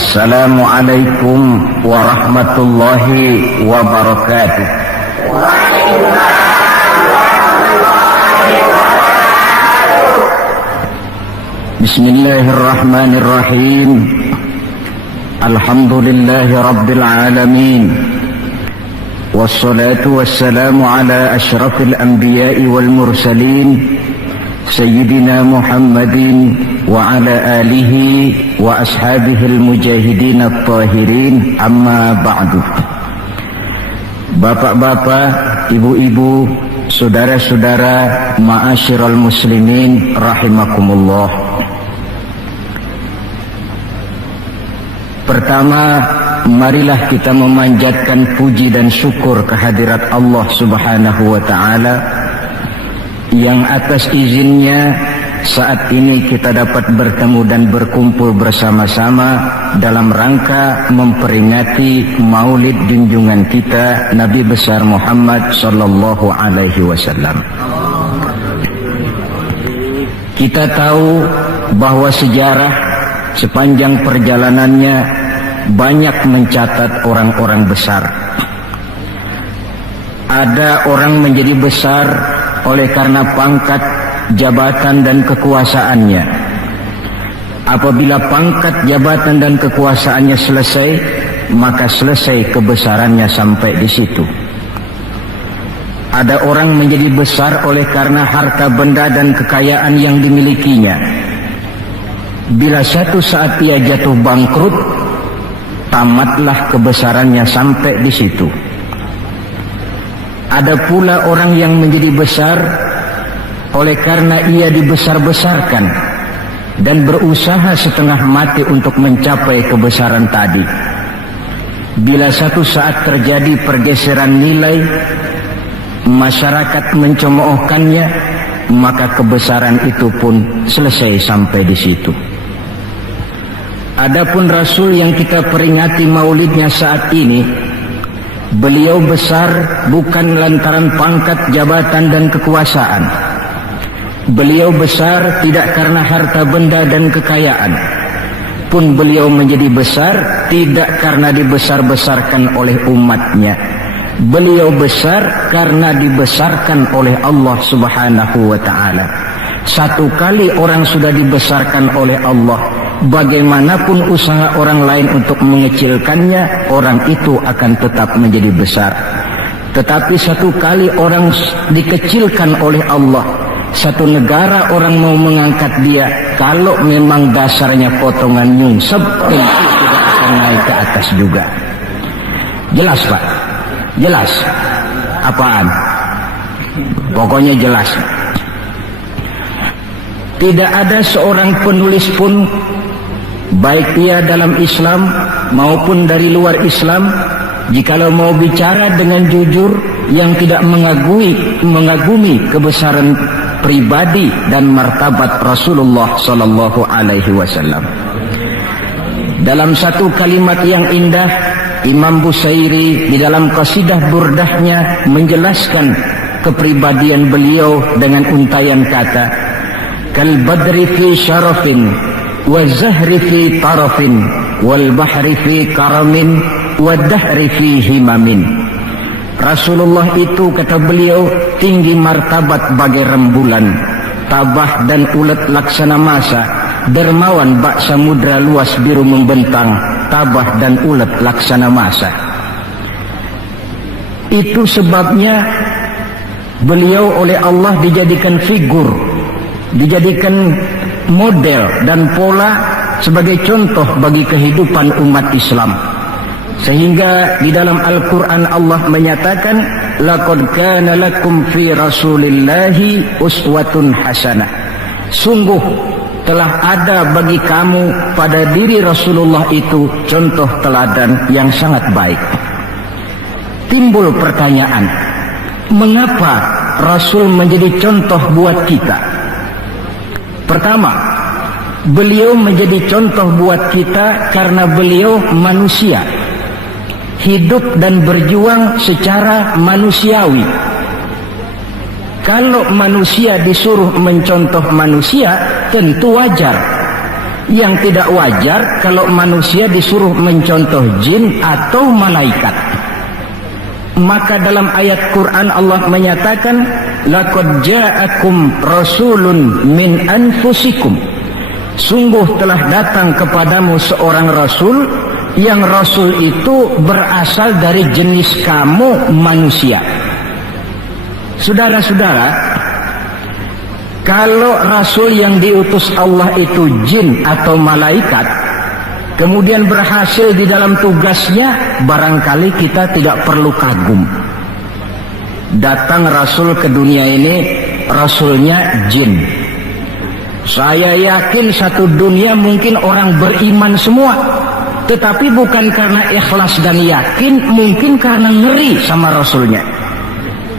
Assalamualaikum warahmatullahi wabarakatuh. Bismillahirrahmanirrahim. Alhamdulillahi rabbil alamin. Wassalatu wassalamu ala asyrafil anbiya'i wal mursalin Sayyidina Muhammadin wa ala alihi wa ashabihil mujahidin at-tahirin, amma ba'du. Bapak-bapak, ibu-ibu, saudara-saudara, ma'asyiral muslimin rahimakumullah. Pertama, marilah kita memanjatkan puji dan syukur kehadirat Allah Subhanahu wa ta'ala, yang atas izinnya saat ini kita dapat bertemu dan berkumpul bersama-sama dalam rangka memperingati maulid junjungan kita Nabi besar Muhammad sallallahu alaihi wasallam. Kita tahu bahwa sejarah sepanjang perjalanannya banyak mencatat orang-orang besar. Ada orang menjadi besar oleh karena pangkat, jabatan dan kekuasaannya. Apabila pangkat, jabatan dan kekuasaannya selesai, maka selesai kebesarannya sampai di situ. Ada orang menjadi besar oleh karena harta benda dan kekayaan yang dimilikinya. Bila satu saat ia jatuh bangkrut, tamatlah kebesarannya sampai di situ. Ada pula orang yang menjadi besar oleh karena ia dibesar-besarkan dan berusaha setengah mati untuk mencapai kebesaran tadi. Bila satu saat terjadi pergeseran nilai, masyarakat mencemoohkannya, maka kebesaran itu pun selesai sampai di situ. Adapun Rasul yang kita peringati maulidnya saat ini, beliau besar bukan lantaran pangkat, jabatan dan kekuasaan. Beliau besar tidak karena harta benda dan kekayaan. Pun beliau menjadi besar tidak karena dibesar-besarkan oleh umatnya. Beliau besar karena dibesarkan oleh Allah Subhanahu wa ta'ala. Satu kali orang sudah dibesarkan oleh Allah, bagaimanapun usaha orang lain untuk mengecilkannya, orang itu akan tetap menjadi besar. Tetapi satu kali orang dikecilkan oleh Allah, satu negara orang mau mengangkat dia, kalau memang dasarnya potongan nyungsep, tentu tidak akan naik ke atas juga. Jelas Pak? Jelas? Apaan? Pokoknya jelas. Tidak ada seorang penulis pun, baik ia dalam Islam maupun dari luar Islam, jikalau mau bicara dengan jujur, yang tidak mengagumi kebesaran pribadi dan martabat Rasulullah sallallahu alaihi wasallam. Dalam satu kalimat yang indah, Imam Busairi di dalam qasidah burdahnya menjelaskan kepribadian beliau dengan untayan kata, kal badri fi syarafin wa zahri fi tarafin wal bahri fi karamin wa dahri fi himamin. Rasulullah itu, kata beliau, tinggi martabat bagai rembulan, tabah dan ulet laksana masa, dermawan bak samudra luas biru membentang, tabah dan ulet laksana masa. Itu sebabnya beliau oleh Allah dijadikan figur, dijadikan model dan pola sebagai contoh bagi kehidupan umat Islam. Sehingga di dalam Al-Quran Allah menyatakan, laqad kana lakum fi rasulillahi uswatun hasanah. Sungguh telah ada bagi kamu pada diri Rasulullah itu contoh teladan yang sangat baik. Timbul pertanyaan, mengapa Rasul menjadi contoh buat kita? Pertama, beliau menjadi contoh buat kita karena beliau manusia, hidup dan berjuang secara manusiawi. Kalau manusia disuruh mencontoh manusia, tentu wajar yang tidak wajar kalau manusia disuruh mencontoh jin atau malaikat. Maka dalam ayat Quran Allah menyatakan, laqad ja'akum rasulun min anfusikum, sungguh telah datang kepadamu seorang rasul, yang rasul itu berasal dari jenis kamu manusia. Saudara-saudara, kalau rasul yang diutus Allah itu jin atau malaikat, kemudian berhasil di dalam tugasnya, barangkali kita tidak perlu kagum. Datang rasul ke dunia ini, rasulnya jin. Saya yakin satu dunia mungkin orang beriman semua, tetapi bukan karena ikhlas dan yakin, mungkin karena ngeri sama rasulnya.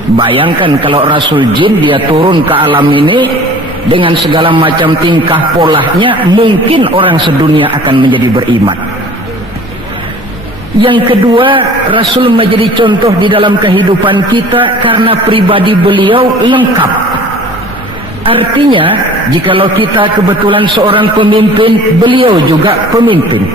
Bayangkan kalau rasul jin dia turun ke alam ini dengan segala macam tingkah polanya, mungkin orang sedunia akan menjadi beriman. Yang kedua, rasul menjadi contoh di dalam kehidupan kita karena pribadi beliau lengkap. Artinya, jikalau kita kebetulan seorang pemimpin, beliau juga pemimpin.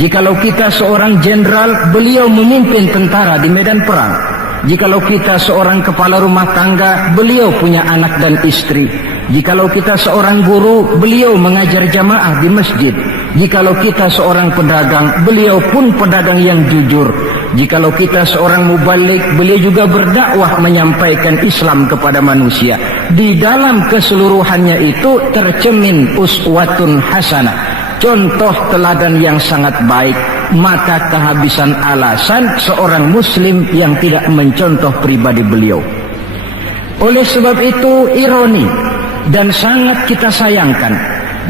Jikalau kita seorang jenderal, beliau memimpin tentara di medan perang. Jikalau kita seorang kepala rumah tangga, beliau punya anak dan istri. Jikalau kita seorang guru, beliau mengajar jamaah di masjid. Jikalau kita seorang pedagang, beliau pun pedagang yang jujur. Jikalau kita seorang mubalik, beliau juga berdakwah menyampaikan Islam kepada manusia. Di dalam keseluruhannya itu tercemin uswatun hasanah, contoh teladan yang sangat baik. Maka kehabisan alasan seorang muslim yang tidak mencontoh pribadi beliau. Oleh sebab itu ironi dan sangat kita sayangkan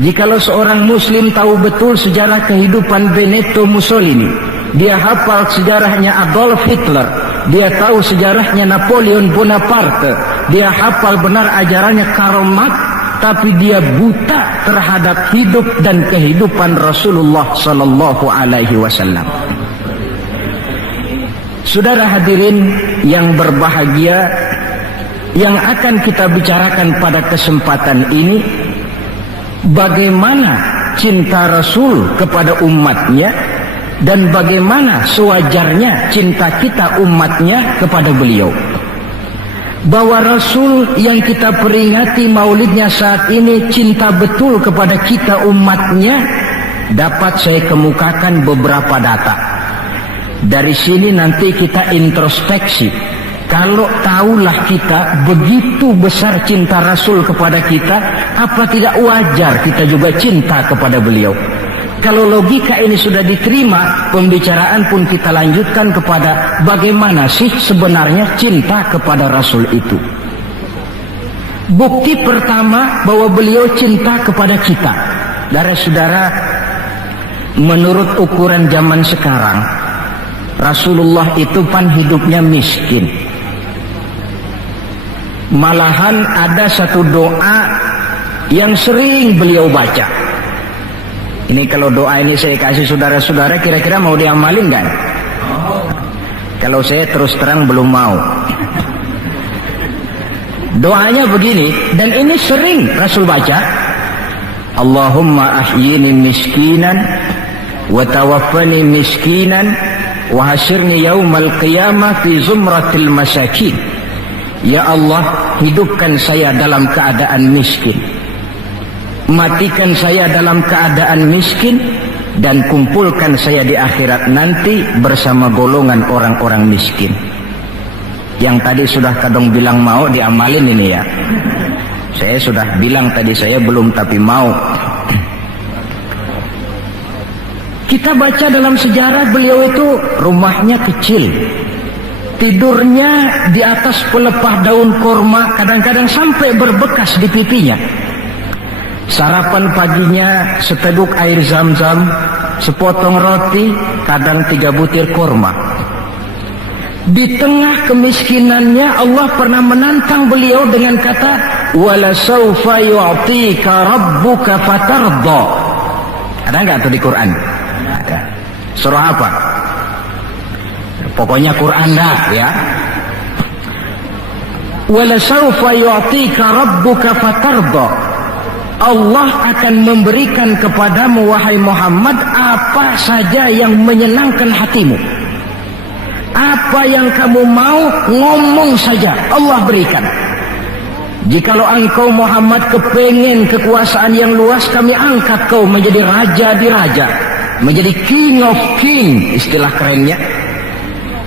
jikalau seorang muslim tahu betul sejarah kehidupan Benito Mussolini, dia hafal sejarahnya Adolf Hitler, dia tahu sejarahnya Napoleon Bonaparte, dia hafal benar ajarannya Karl Marx, tapi dia buta terhadap hidup dan kehidupan Rasulullah sallallahu alaihi wasallam. Saudara hadirin yang berbahagia, yang akan kita bicarakan pada kesempatan ini, bagaimana cinta Rasul kepada umatnya dan bagaimana sewajarnya cinta kita umatnya kepada beliau. Bahwa Rasul yang kita peringati maulidnya saat ini cinta betul kepada kita umatnya, dapat saya kemukakan beberapa data. Dari sini nanti kita introspeksi. Kalau tahulah kita begitu besar cinta Rasul kepada kita, apa tidak wajar kita juga cinta kepada beliau? Kalau logika ini sudah diterima, pembicaraan pun kita lanjutkan kepada bagaimana sih sebenarnya cinta kepada Rasul itu. Bukti pertama bahwa beliau cinta kepada kita, saudara-saudara, menurut ukuran zaman sekarang, Rasulullah itu pan hidupnya miskin. Malahan ada satu doa yang sering beliau baca. Ini kalau doa ini saya kasih saudara-saudara, kira-kira mau diamalin kan? Kalau saya terus terang belum mau. Doanya begini, dan ini sering Rasul baca. Allahumma ahyini miskinan wa tawaffani miskinan wa hasyirni yaumal qiyamah fi zumratil masakin. Ya Allah, hidupkan saya dalam keadaan miskin, matikan saya dalam keadaan miskin, dan kumpulkan saya di akhirat nanti bersama golongan orang-orang miskin. Yang tadi sudah kadang bilang mau diamalin ini ya. Saya sudah bilang tadi saya belum tapi mau. Kita baca dalam sejarah beliau itu rumahnya kecil, tidurnya di atas pelepah daun kurma, kadang-kadang sampai berbekas di pipinya. Sarapan paginya seteguk air zam-zam, sepotong roti, kadang 3 butir kurma. Di tengah kemiskinannya Allah pernah menantang beliau dengan kata, wala sawfa yu'tika rabbuka fatardha. Ada enggak tuh di Quran? Ada. Surah apa? Pokoknya Quran dah ya. Wala sawfa yu'tika rabbuka fatardha. Allah akan memberikan kepadamu wahai Muhammad apa saja yang menyenangkan hatimu. Apa yang kamu mau, ngomong saja, Allah berikan. Jikalau engkau Muhammad kepengen kekuasaan yang luas, kami angkat kau menjadi raja di raja, menjadi king of king, istilah kerennya.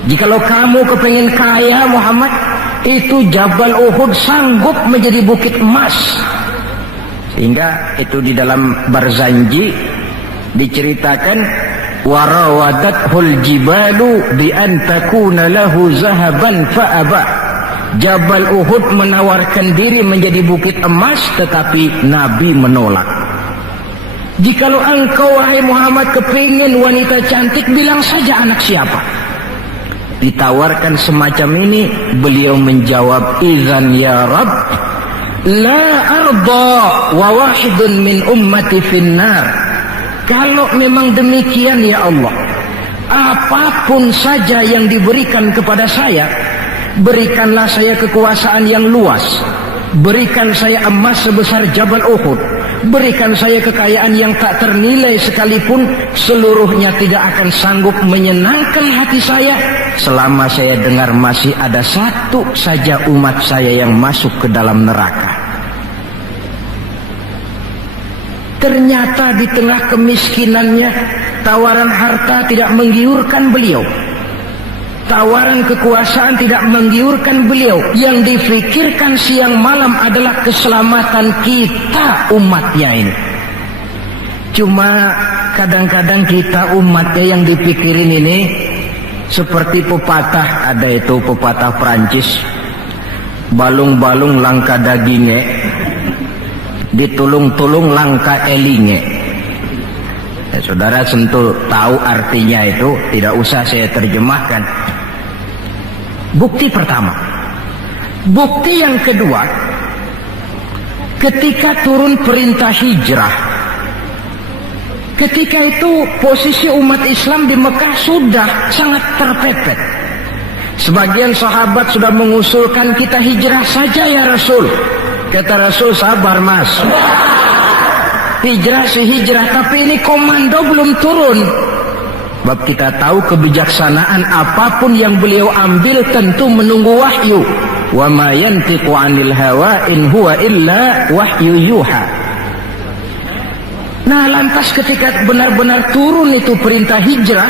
Jikalau kamu kepengen kaya Muhammad, itu Jabal Uhud sanggup menjadi bukit emas. Sehingga itu di dalam Barzanji diceritakan, warawadathul jibalu bi an takuna lahu zahaban fa'aba. Jabal Uhud menawarkan diri menjadi bukit emas, tetapi Nabi menolak. Jikalau engkau wahai Muhammad kepingin wanita cantik, bilang saja anak siapa. Ditawarkan semacam ini, beliau menjawab, idzan ya Rabb la arda wa wahidun min ummati finnar. Kalau memang demikian ya Allah, apapun saja yang diberikan kepada saya, berikanlah saya kekuasaan yang luas, berikan saya emas sebesar Jabal Uhud, berikan saya kekayaan yang tak ternilai sekalipun, seluruhnya tidak akan sanggup menyenangkan hati saya selama saya dengar masih ada satu saja umat saya yang masuk ke dalam neraka. Ternyata di tengah kemiskinannya, tawaran harta tidak menggiurkan beliau, tawaran kekuasaan tidak menggiurkan beliau. Yang difikirkan siang malam adalah keselamatan kita umatnya ini. Cuma kadang-kadang kita umatnya yang dipikirin ini seperti pepatah, ada itu pepatah Prancis, balung-balung langka dagingnya, ditulung-tulung langka elinge. Ya, saudara tentu tahu artinya itu, tidak usah saya terjemahkan. Bukti pertama. Bukti yang kedua, ketika turun perintah hijrah, ketika itu posisi umat Islam di Mekah sudah sangat terpepet. Sebagian sahabat sudah mengusulkan, kita hijrah saja ya Rasul. Kata Rasul, sabar mas, hijrah sih hijrah, tapi ini komando belum turun. Sebab kita tahu kebijaksanaan apapun yang beliau ambil tentu menunggu wahyu. Wa ma yantiqu 'anil hawa in huwa illa wahyu yuha. Nah, lantas ketika benar-benar turun itu perintah hijrah,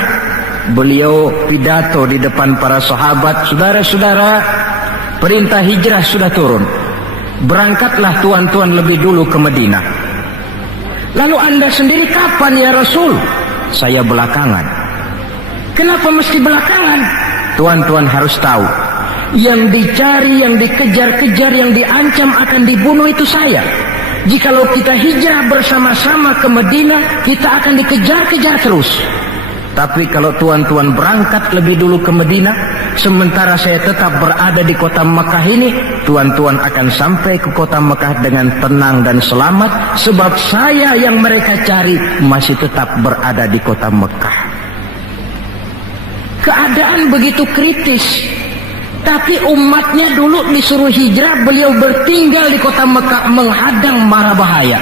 beliau pidato di depan para sahabat, saudara-saudara, perintah hijrah sudah turun. Berangkatlah tuan-tuan lebih dulu ke Madinah. Lalu anda sendiri kapan ya Rasul? Saya belakangan. Kenapa mesti belakangan? Tuan-tuan harus tahu, yang dicari, yang dikejar-kejar, yang diancam akan dibunuh itu saya. Jikalau kita hijrah bersama-sama ke Madinah, kita akan dikejar-kejar terus. Tapi kalau tuan-tuan berangkat lebih dulu ke Madinah, sementara saya tetap berada di kota Mekah ini, tuan-tuan akan sampai ke kota Mekah dengan tenang dan selamat, sebab saya yang mereka cari masih tetap berada di kota Mekah. Keadaan begitu kritis, tapi umatnya dulu disuruh hijrah, beliau bertinggal di kota Mekah menghadang mara bahaya.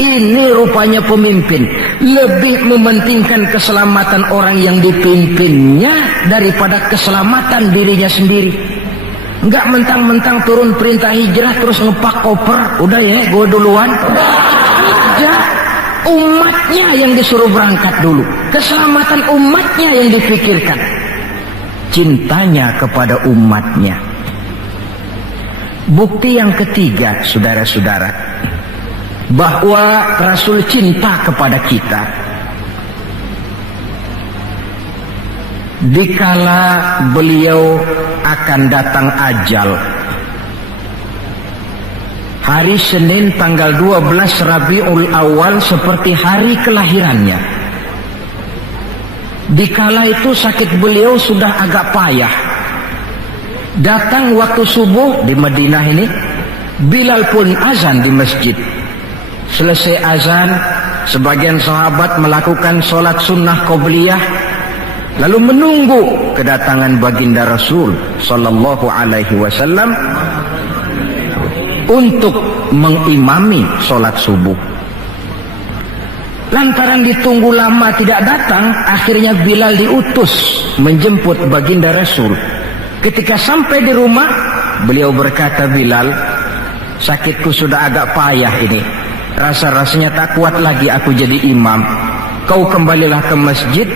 Ini rupanya pemimpin lebih mementingkan keselamatan orang yang dipimpinnya daripada keselamatan dirinya sendiri. Enggak mentang-mentang turun perintah hijrah terus ngepak koper, udah ya gue duluan. Ya, umatnya yang disuruh berangkat dulu, keselamatan umatnya yang dipikirkan, cintanya kepada umatnya. Bukti yang ketiga, saudara-saudara, bahwa Rasul cinta kepada kita. Dikala beliau akan datang ajal, hari Senin tanggal 12 Rabiul Awal seperti hari kelahirannya. Dikala itu sakit beliau sudah agak payah. Datang waktu subuh di Madinah ini, Bilal pun azan di masjid. Selesai azan, sebagian sahabat melakukan sholat sunnah qobliyah, lalu menunggu kedatangan baginda Rasul sallallahu alaihi wasallam untuk mengimami sholat subuh. Lantaran ditunggu lama tidak datang, akhirnya Bilal diutus menjemput baginda Rasul. Ketika sampai di rumah, beliau berkata, "Bilal, sakitku sudah agak payah ini. Rasa-rasanya tak kuat lagi aku jadi imam. Kau kembalilah ke masjid,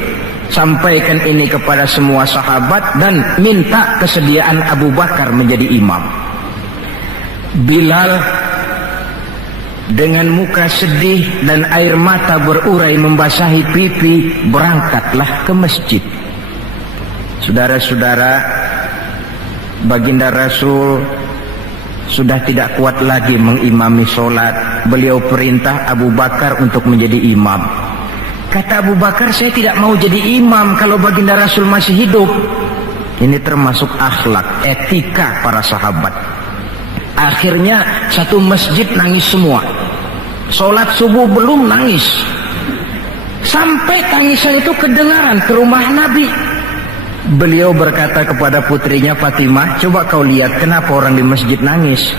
sampaikan ini kepada semua sahabat dan minta kesediaan Abu Bakar menjadi imam." Bilal dengan muka sedih dan air mata berurai membasahi pipi berangkatlah ke masjid. Saudara-saudara, baginda Rasul sudah tidak kuat lagi mengimami sholat. Beliau perintah Abu Bakar untuk menjadi imam. Kata Abu Bakar, "Saya tidak mau jadi imam kalau baginda Rasul masih hidup." Ini termasuk akhlak, etika para sahabat. Akhirnya satu masjid nangis semua. Sholat subuh belum nangis. Sampai tangisan itu kedengaran ke rumah Nabi. Beliau berkata kepada putrinya Fatimah, "Coba kau lihat kenapa orang di masjid nangis."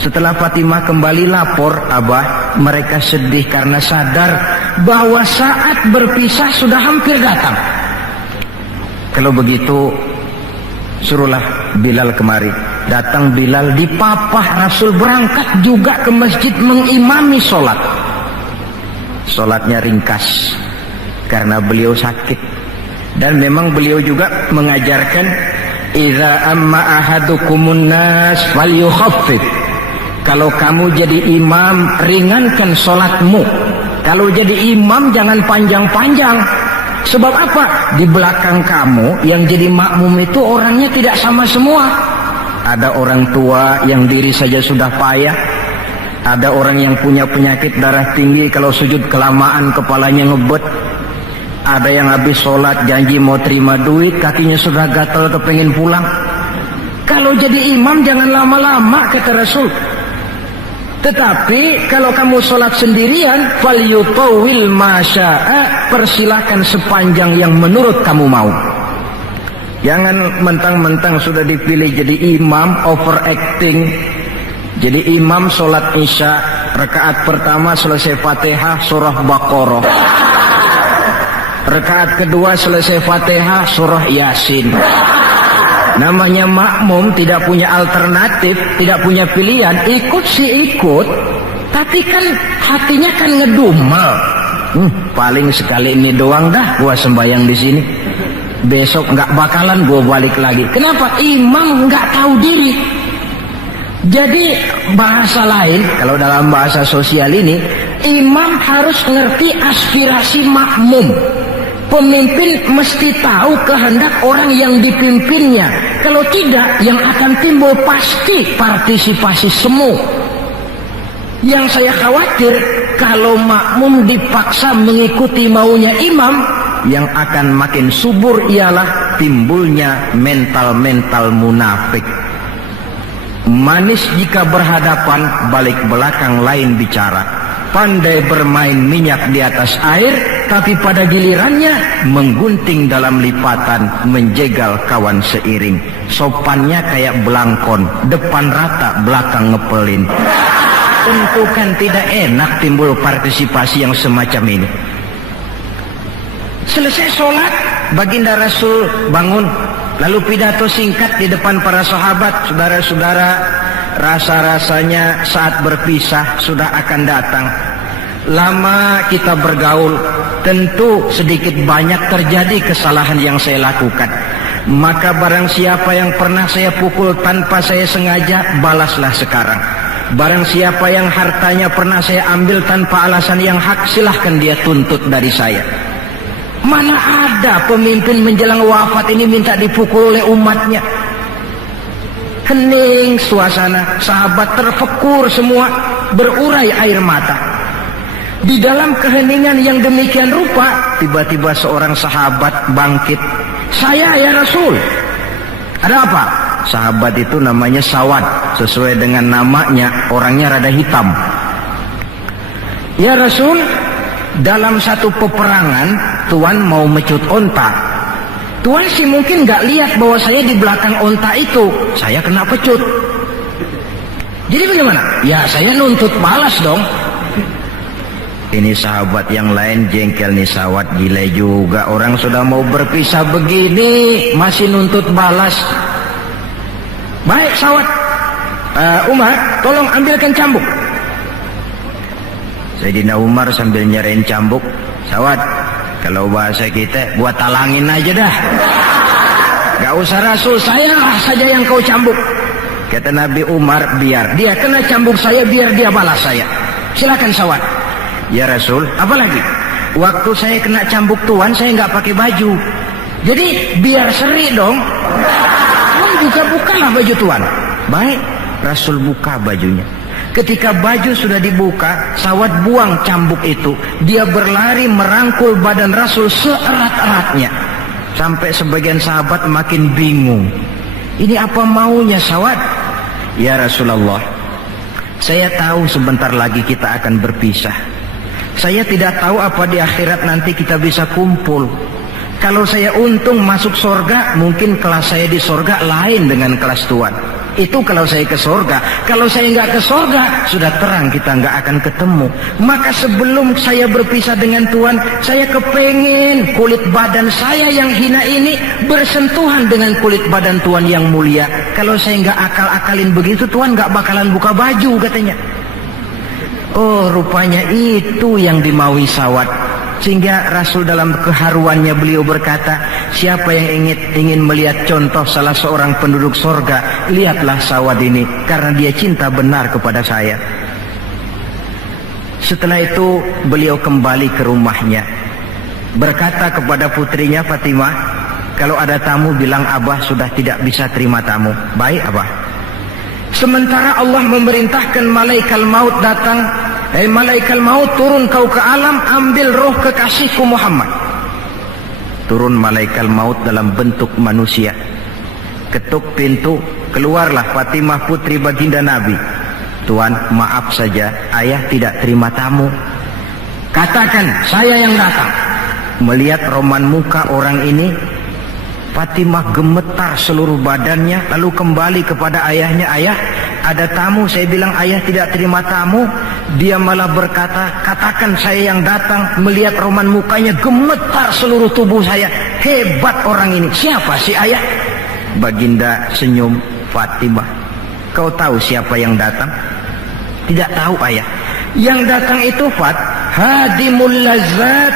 Setelah Fatimah kembali lapor, "Abah, mereka sedih karena sadar bahwa saat berpisah sudah hampir datang." Kalau begitu, suruhlah Bilal kemari. Datang Bilal, dipapah Rasul berangkat juga ke masjid mengimami sholat. Sholatnya ringkas karena beliau sakit. Dan memang beliau juga mengajarkan, "Idza amma ahadukumun nas falyukhaffif." Kalau kamu jadi imam, ringankan sholatmu. Kalau jadi imam jangan panjang-panjang. Sebab apa? Di belakang kamu yang jadi makmum itu orangnya tidak sama semua. Ada orang tua yang diri saja sudah payah. Ada orang yang punya penyakit darah tinggi, kalau sujud kelamaan kepalanya ngebet. Ada yang habis sholat janji mau terima duit, kakinya sudah gatal kepengen pulang. Kalau jadi imam jangan lama-lama, kata Rasul. Tetapi kalau kamu sholat sendirian, falyutawil masya'a, persilahkan sepanjang yang menurut kamu mau. Jangan mentang-mentang sudah dipilih jadi imam overacting. Jadi imam sholat isya, rakaat pertama selesai Fatihah surah Baqarah, rakaat kedua selesai Fatihah surah Yasin. Namanya makmum, tidak punya alternatif, tidak punya pilihan. Ikut sih ikut, tapi kan hatinya kan ngedumel. Paling sekali ini doang dah gua sembahyang di sini. Besok nggak bakalan gua balik lagi. Kenapa? Imam nggak tahu diri. Jadi bahasa lain, kalau dalam bahasa sosial ini, imam harus ngerti aspirasi makmum. Pemimpin mesti tahu kehendak orang yang dipimpinnya. Kalau tidak, yang akan timbul pasti partisipasi semu. Yang saya khawatir, kalau makmum dipaksa mengikuti maunya imam, yang akan makin subur ialah timbulnya mental-mental munafik. Manis jika berhadapan, balik belakang lain bicara. Pandai bermain minyak di atas air, tapi pada gilirannya menggunting dalam lipatan, menjegal kawan seiring. Sopannya kayak belangkon, depan rata, belakang ngepelin. Tentu kan tidak enak timbul partisipasi yang semacam ini. Selesai sholat, baginda Rasul bangun, lalu pidato singkat di depan para sahabat. Saudara-saudara, rasa-rasanya saat berpisah sudah akan datang. Lama kita bergaul, tentu sedikit banyak terjadi kesalahan yang saya lakukan. Maka barang siapa yang pernah saya pukul tanpa saya sengaja, balaslah sekarang. Barang siapa yang hartanya pernah saya ambil tanpa alasan yang hak, silahkan dia tuntut dari saya. Mana ada pemimpin menjelang wafat ini minta dipukul oleh umatnya. Hening suasana, sahabat terfekur semua, berurai air mata. Di dalam keheningan yang demikian rupa, tiba-tiba seorang sahabat bangkit. "Saya ya Rasul." "Ada apa?" Sahabat itu namanya Sawad, sesuai dengan namanya, orangnya rada hitam. "Ya Rasul, dalam satu peperangan Tuan mau mecut onta. Tuan sih mungkin gak lihat bahwa saya di belakang onta itu. Saya kena pecut." Jadi bagaimana? Ya saya nuntut balas dong. Ini sahabat yang lain jengkel nih, sawat gila juga. Orang sudah mau berpisah begini masih nuntut balas. Baik sawat, Umar tolong ambilkan cambuk. Sayyidina Umar sambil nyerahin cambuk, sawat, kalau bahasa kita buat talangin aja dah. Gak usah Rasul, saya saja yang kau cambuk. Kata Nabi Umar, biar dia kena cambuk saya, biar dia balas saya. Silakan sawat. Ya Rasul, apalagi? Waktu saya kena cambuk tuan, saya nggak pakai baju. Jadi biar seri dong. Tuan buka-bukalah baju tuan. Baik, Rasul buka bajunya. Ketika baju sudah dibuka, sawat buang cambuk itu. Dia berlari merangkul badan Rasul seerat-eratnya. Sampai sebagian sahabat makin bingung. Ini apa maunya sawat? Ya Rasulullah, saya tahu sebentar lagi kita akan berpisah. Saya tidak tahu apa di akhirat nanti kita bisa kumpul. Kalau saya untung masuk surga, mungkin kelas saya di surga lain dengan kelas tuan. Itu kalau saya ke surga. Kalau saya nggak ke surga, sudah terang kita nggak akan ketemu. Maka sebelum saya berpisah dengan tuan, saya kepengen kulit badan saya yang hina ini bersentuhan dengan kulit badan tuan yang mulia. Kalau saya nggak akal-akalin begitu, tuan nggak bakalan buka baju katanya. Oh, rupanya itu yang dimaui sawat. Sehingga Rasul dalam keharuannya beliau berkata, siapa yang ingin melihat contoh salah seorang penduduk sorga, lihatlah sawat ini, karena dia cinta benar kepada saya. Setelah itu beliau kembali ke rumahnya, berkata kepada putrinya Fatimah, kalau ada tamu bilang Abah sudah tidak bisa terima tamu. Baik Abah. Sementara Allah memerintahkan malaikat maut datang, malaikat maut turun kau ke alam, ambil roh kekasihku Muhammad. Turun malaikat maut dalam bentuk manusia, ketuk pintu, keluarlah Fatimah putri baginda Nabi. Tuan, maaf saja, ayah tidak terima tamu. Katakan saya yang datang. Melihat roman muka orang ini, Fatimah gemetar seluruh badannya, lalu kembali kepada ayahnya. Ayah, ada tamu. Saya bilang ayah tidak terima tamu. Dia malah berkata, katakan saya yang datang. Melihat roman mukanya, gemetar seluruh tubuh saya. Hebat orang ini. Siapa sih ayah? Baginda senyum. Fatimah, kau tahu siapa yang datang? Tidak tahu ayah. Yang datang itu Fat, hadimul lazat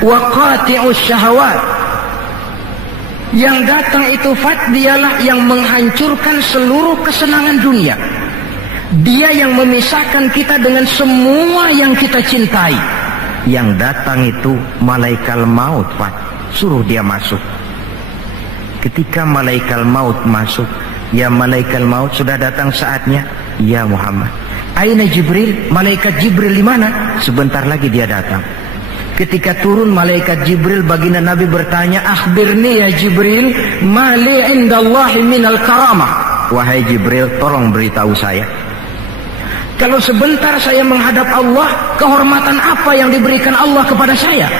wa qati'us syahawat. Yang datang itu Fat, dialah yang menghancurkan seluruh kesenangan dunia. Dia yang memisahkan kita dengan semua yang kita cintai. Yang datang itu malaikat maut Fat, suruh dia masuk. Ketika malaikat maut masuk, ya malaikat maut sudah datang saatnya. Ya Muhammad, aina Jibril? Malaikat Jibril di mana? Sebentar lagi dia datang. Ketika turun malaikat Jibril, baginda Nabi bertanya, akhbirni ya Jibril, mali indallahi minal karamah. Wahai Jibril, tolong beritahu saya, kalau sebentar saya menghadap Allah, kehormatan apa yang diberikan Allah kepada saya?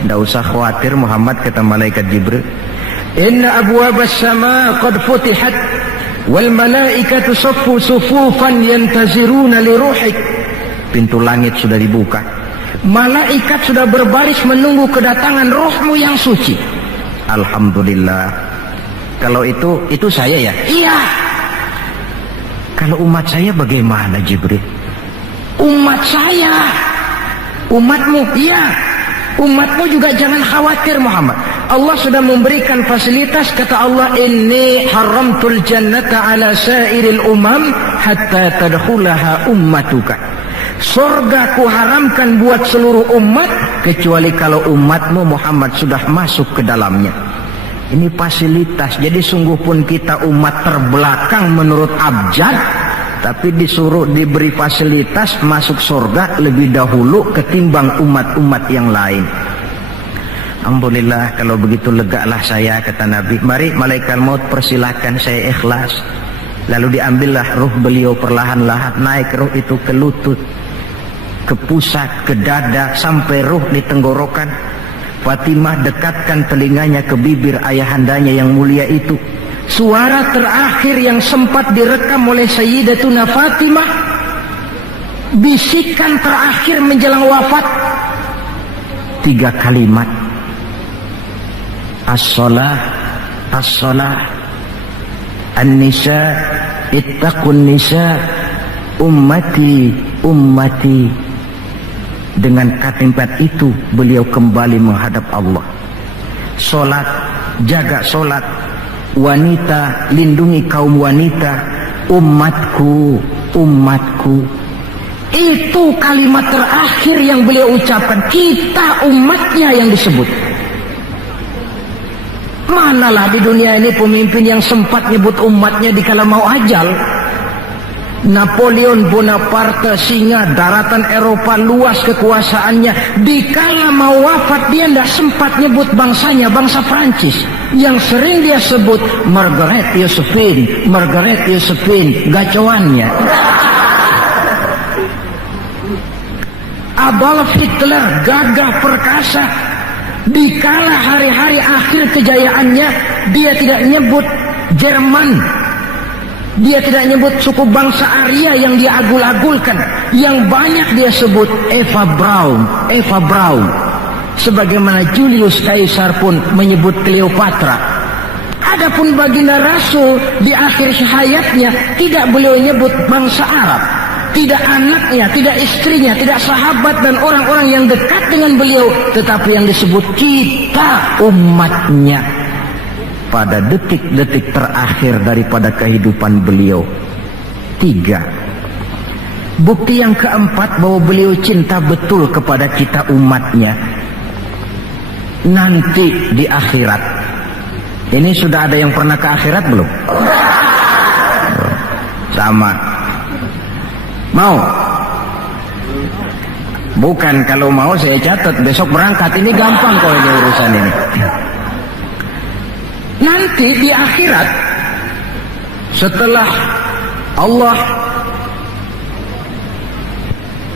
Tidak usah khawatir Muhammad, kata malaikat Jibril. Inna abwabas sama qad futihat wal malaikatu saffu sufufan yantaziruna li ruhik. Pintu langit sudah dibuka, malaikat sudah berbaris menunggu kedatangan rohmu yang suci. Alhamdulillah. Kalau itu saya ya? Iya. Kalau umat saya bagaimana Jibril? Umat saya, umatmu? Iya. Umatmu juga jangan khawatir Muhammad. Allah sudah memberikan fasilitas. Kata Allah, inni haramtul jannata ala sairil umam hatta tadkhulaha ummatuka. Surga ku haramkan buat seluruh umat, kecuali kalau umatmu Muhammad sudah masuk ke dalamnya. Ini fasilitas. Jadi sungguh pun kita umat terbelakang menurut abjad, tapi disuruh diberi fasilitas masuk surga lebih dahulu ketimbang umat-umat yang lain. Alhamdulillah, kalau begitu legalah saya, kata Nabi. Mari malaikat maut persilakan, saya ikhlas. Lalu diambillah ruh beliau perlahan-lahan, naik ruh itu ke lutut, ke pusat, ke dada, sampai ruh di tenggorokan. Fatimah dekatkan telinganya ke bibir ayahandanya yang mulia itu. suara terakhir yang sempat direkam oleh Sayyidatuna Fatimah, bisikan terakhir menjelang wafat, 3 kalimat, as-shalah, as-shalah, an-nisa, ittaqun nisa, ummati, ummati. Dengan kalimat itu beliau kembali menghadap Allah. Solat, jaga solat. Wanita, lindungi kaum wanita. Umatku, umatku. Itu kalimat terakhir yang beliau ucapkan. Kita umatnya yang disebut. Manalah di dunia ini pemimpin yang sempat nyebut umatnya dikala mau ajal. Napoleon Bonaparte, singa daratan Eropa, luas kekuasaannya, dikala mau wafat dia tidak sempat nyebut bangsanya, bangsa Prancis. Yang sering dia sebut Margaret Josephine, Margaret Josephine, gacoannya. Adolf Hitler, gagah perkasa, dikala hari-hari akhir kejayaannya, dia tidak nyebut Jerman. Dia tidak nyebut suku bangsa Arya yang dia agul-agulkan. Yang banyak dia sebut Eva Braun, Eva Braun. Sebagaimana Julius Caesar pun menyebut Cleopatra. Adapun baginda Rasul di akhir hayatnya tidak beliau nyebut bangsa Arab. Tidak anaknya, tidak istrinya, tidak sahabat dan orang-orang yang dekat dengan beliau. Tetapi yang disebut kita umatnya. Pada detik-detik terakhir daripada kehidupan beliau. 3. Bukti yang keempat bahwa beliau cinta betul kepada kita umatnya. Nanti di akhirat. Ini sudah ada yang pernah ke akhirat belum? Sama. Mau? Bukan, kalau mau saya catat besok berangkat. Ini gampang kok ini urusan ini. Nanti di akhirat, setelah Allah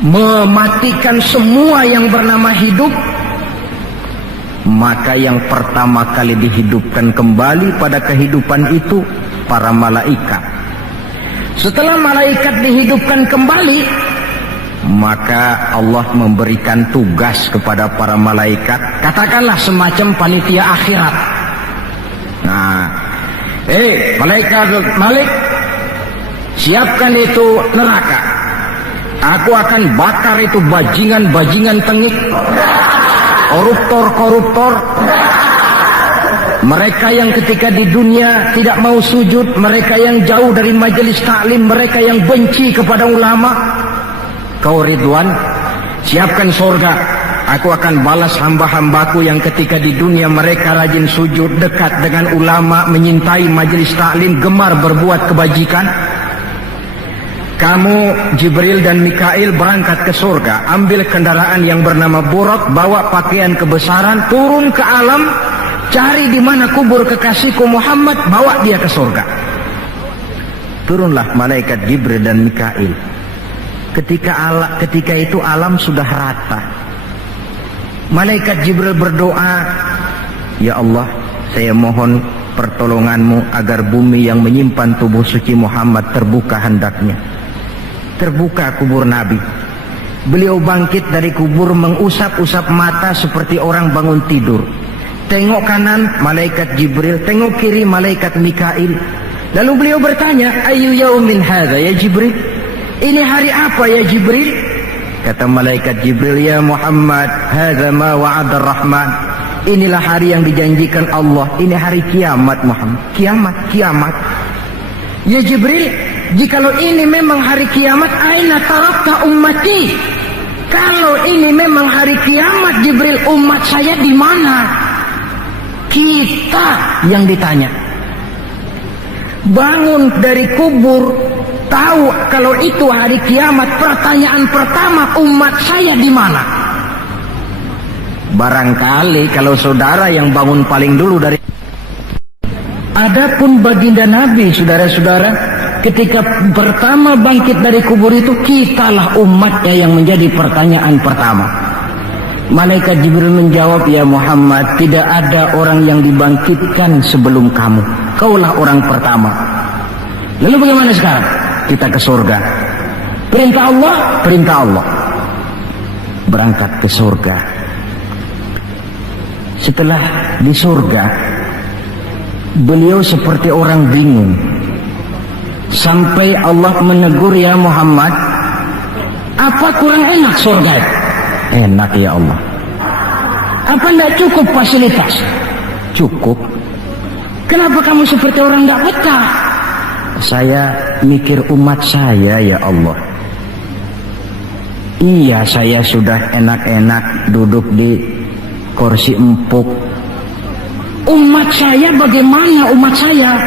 mematikan semua yang bernama hidup, maka yang pertama kali dihidupkan kembali pada kehidupan itu para malaikat. Setelah malaikat dihidupkan kembali, maka Allah memberikan tugas kepada para malaikat, katakanlah semacam panitia akhirat. Nah, malaikat Malik, siapkan itu neraka. Aku akan bakar itu bajingan-bajingan tengik, koruptor-koruptor, mereka yang ketika di dunia tidak mau sujud, mereka yang jauh dari majelis taklim, mereka yang benci kepada ulama. Kau Ridwan, siapkan surga. Aku akan balas hamba-hambaku yang ketika di dunia mereka rajin sujud, dekat dengan ulama, menyintai majelis taklim, gemar berbuat kebajikan. Kamu Jibril dan Mikail berangkat ke surga, ambil kendaraan yang bernama Buraq, bawa pakaian kebesaran, turun ke alam, cari di mana kubur kekasihku Muhammad, bawa dia ke surga. Turunlah malaikat Jibril dan Mikail. Ketika itu alam sudah rata. Malaikat Jibril berdoa, ya Allah, saya mohon pertolonganmu agar bumi yang menyimpan tubuh suci Muhammad terbuka hendaknya. Terbuka kubur Nabi. Beliau bangkit dari kubur mengusap-usap mata seperti orang bangun tidur. Tengok kanan malaikat Jibril, tengok kiri malaikat Mikail. Lalu beliau bertanya, ayu yaumin hadza ya Jibril? Ini hari apa ya Jibril? Kata malaikat Jibril, ya Muhammad, hadza ma wa'ada ar-Rahman. Inilah hari yang dijanjikan Allah. Ini hari kiamat Muhammad. Kiamat, kiamat. Ya Jibril, jikalau ini memang hari kiamat, aina tarakta ummati? Kalau ini memang hari kiamat Jibril, umat saya di mana? Kita yang ditanya. Bangun dari kubur, tahu kalau itu hari kiamat, pertanyaan pertama, umat saya di mana? Barangkali kalau saudara yang bangun paling dulu dari. Adapun baginda Nabi, saudara-saudara, ketika pertama bangkit dari kubur itu, kitalah umatnya yang menjadi pertanyaan pertama. Malaikat Jibril menjawab, ya Muhammad, tidak ada orang yang dibangkitkan sebelum kamu. Kaulah orang pertama. Lalu bagaimana sekarang? Kita ke surga. Perintah Allah, perintah Allah. Berangkat ke surga. Setelah di surga, beliau seperti orang bingung. Sampai Allah menegur, ya Muhammad, apa kurang enak surga? Enak ya Allah. Apa tidak cukup fasilitas? Cukup. Kenapa kamu seperti orang tidak betah? Saya mikir umat saya ya Allah. Iya, saya sudah enak-enak duduk di kursi empuk. Umat saya bagaimana umat saya?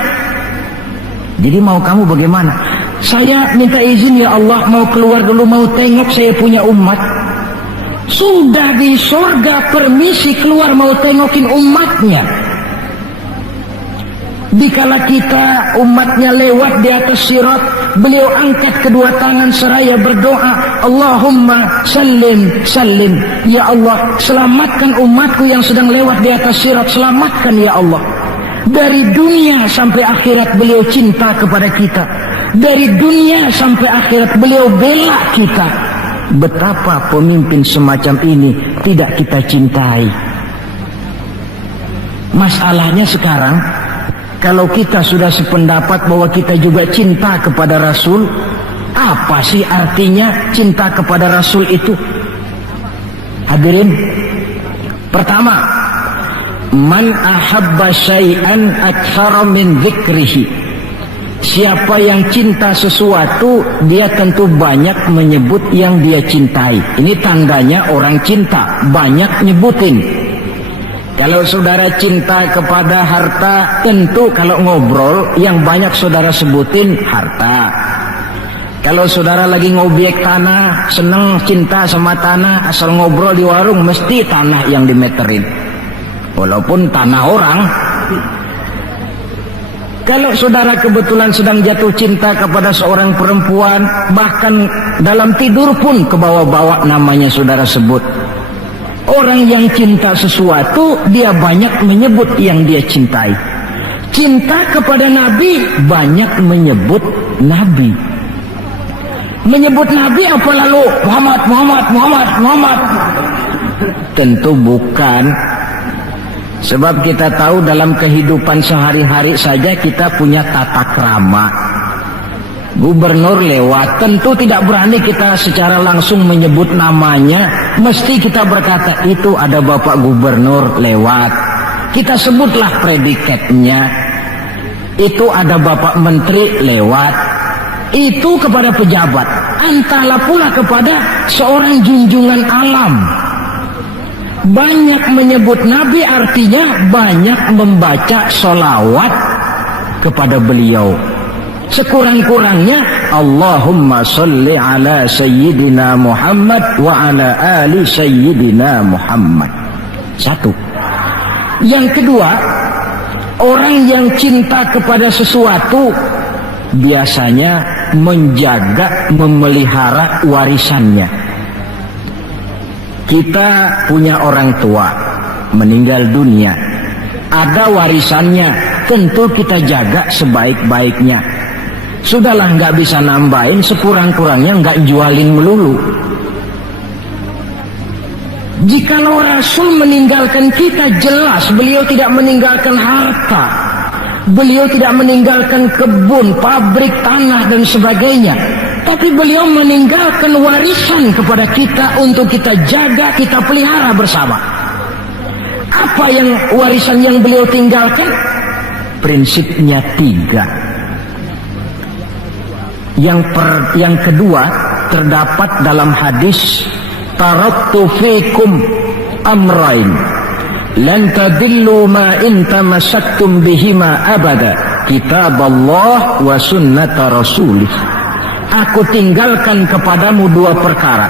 Jadi mau kamu bagaimana? Saya minta izin ya Allah, mau keluar dulu, mau tengok saya punya umat. Sudah di surga permisi keluar mau tengokin umatnya. Dikala kita umatnya lewat di atas sirat, beliau angkat kedua tangan seraya berdoa, Allahumma sallim sallim. Ya Allah, selamatkan umatku yang sedang lewat di atas sirat, selamatkan ya Allah. Dari dunia sampai akhirat beliau cinta kepada kita. Dari dunia sampai akhirat beliau bela kita. Betapa pemimpin semacam ini tidak kita cintai. Masalahnya sekarang, kalau kita sudah sependapat bahwa kita juga cinta kepada Rasul, apa sih artinya cinta kepada Rasul itu? Hadirin, pertama, man ahabba syai'an aktsara min dzikrihi. Siapa yang cinta sesuatu, dia tentu banyak menyebut yang dia cintai. Ini tandanya orang cinta, banyak nyebutin. Kalau saudara cinta kepada harta, tentu kalau ngobrol yang banyak saudara sebutin harta. Kalau saudara lagi ngobjek tanah, seneng cinta sama tanah, asal ngobrol di warung mesti tanah yang dimeterin, walaupun tanah orang. Kalau saudara kebetulan sedang jatuh cinta kepada seorang perempuan, bahkan dalam tidur pun kebawa-bawa namanya saudara sebut. Orang yang cinta sesuatu, dia banyak menyebut yang dia cintai. Cinta kepada Nabi, banyak menyebut Nabi. Menyebut Nabi apa lalu? Muhammad, Muhammad, Muhammad, Muhammad. Tentu bukan. Sebab kita tahu dalam kehidupan sehari-hari saja kita punya tata krama. Gubernur lewat, tentu tidak berani kita secara langsung menyebut namanya. Mesti kita berkata, itu ada Bapak Gubernur lewat. Kita sebutlah predikatnya. Itu ada Bapak Menteri lewat. Itu kepada pejabat. Entahlah pula kepada seorang junjungan alam. Banyak menyebut Nabi artinya banyak membaca sholawat kepada beliau. Sekurang-kurangnya Allahumma sholli ala Sayyidina Muhammad wa ala ali Sayyidina Muhammad. Satu. Yang kedua, orang yang cinta kepada sesuatu biasanya menjaga, memelihara warisannya. Kita punya orang tua meninggal dunia, ada warisannya, tentu kita jaga sebaik-baiknya. Sudahlah, nggak bisa nambahin, sekurang-kurangnya nggak jualin melulu. Jikalau Rasul meninggalkan kita, jelas beliau tidak meninggalkan harta, beliau tidak meninggalkan kebun, pabrik, tanah dan sebagainya. Tapi beliau meninggalkan warisan kepada kita untuk kita jaga, kita pelihara bersama. Apa yang warisan yang beliau tinggalkan? Prinsipnya 3. Yang kedua terdapat dalam hadis, taraktu fikum amrain lan tadillu ma in tamassaktum bihima abada, kitaballah wa sunnata rasulih. Aku tinggalkan kepadamu 2 perkara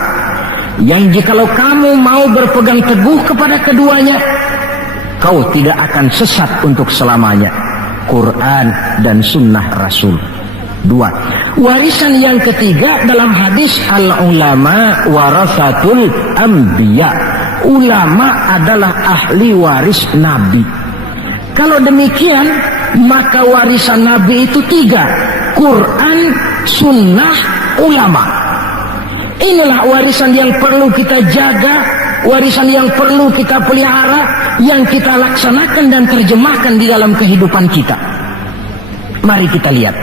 yang jikalau kamu mau berpegang teguh kepada keduanya, kau tidak akan sesat untuk selamanya. Quran dan sunnah Rasul. 2. Warisan yang ketiga dalam hadis, al-ulama warasatul anbiya. ulama adalah ahli waris Nabi. Kalau demikian, maka warisan Nabi itu 3: Quran, sunnah, ulama. Inilah warisan yang perlu kita jaga, warisan yang perlu kita pelihara, yang kita laksanakan dan terjemahkan di dalam kehidupan kita. Mari kita lihat.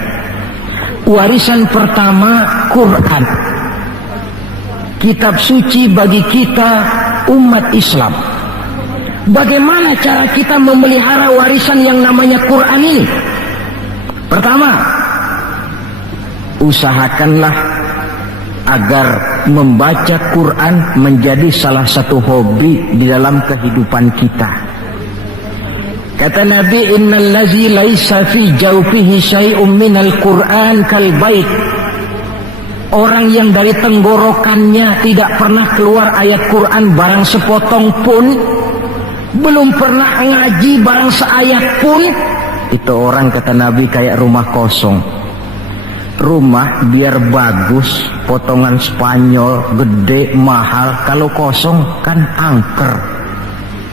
Warisan pertama, Quran. Kitab suci bagi kita umat Islam. Bagaimana cara kita memelihara warisan yang namanya Quran ini? Pertama, usahakanlah agar membaca Quran menjadi salah satu hobi di dalam kehidupan kita. Kata Nabi, innal ladzi laisa fi jawfihi syai'un minal Qur'an kal bait. Orang yang dari tenggorokannya tidak pernah keluar ayat Quran barang sepotong pun, belum pernah ngaji barang seayat pun, itu orang, kata Nabi, kayak rumah kosong. Rumah biar bagus, potongan Spanyol, gede, mahal, kalau kosong kan angker.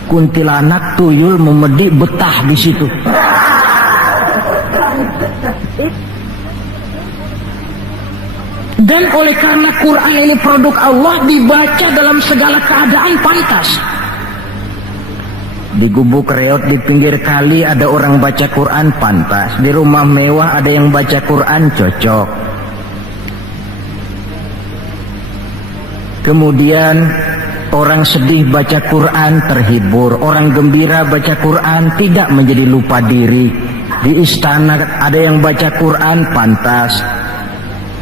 Kuntilanak, tuyul, memedi, betah di situ. Dan oleh karena Quran ini produk Allah, dibaca dalam segala keadaan pantas. Di gubuk reot di pinggir kali ada orang baca Quran, pantas. Di rumah mewah ada yang baca Quran, cocok. Kemudian orang sedih baca Quran, terhibur. Orang gembira baca Quran, tidak menjadi lupa diri. Di istana ada yang baca Quran, pantas.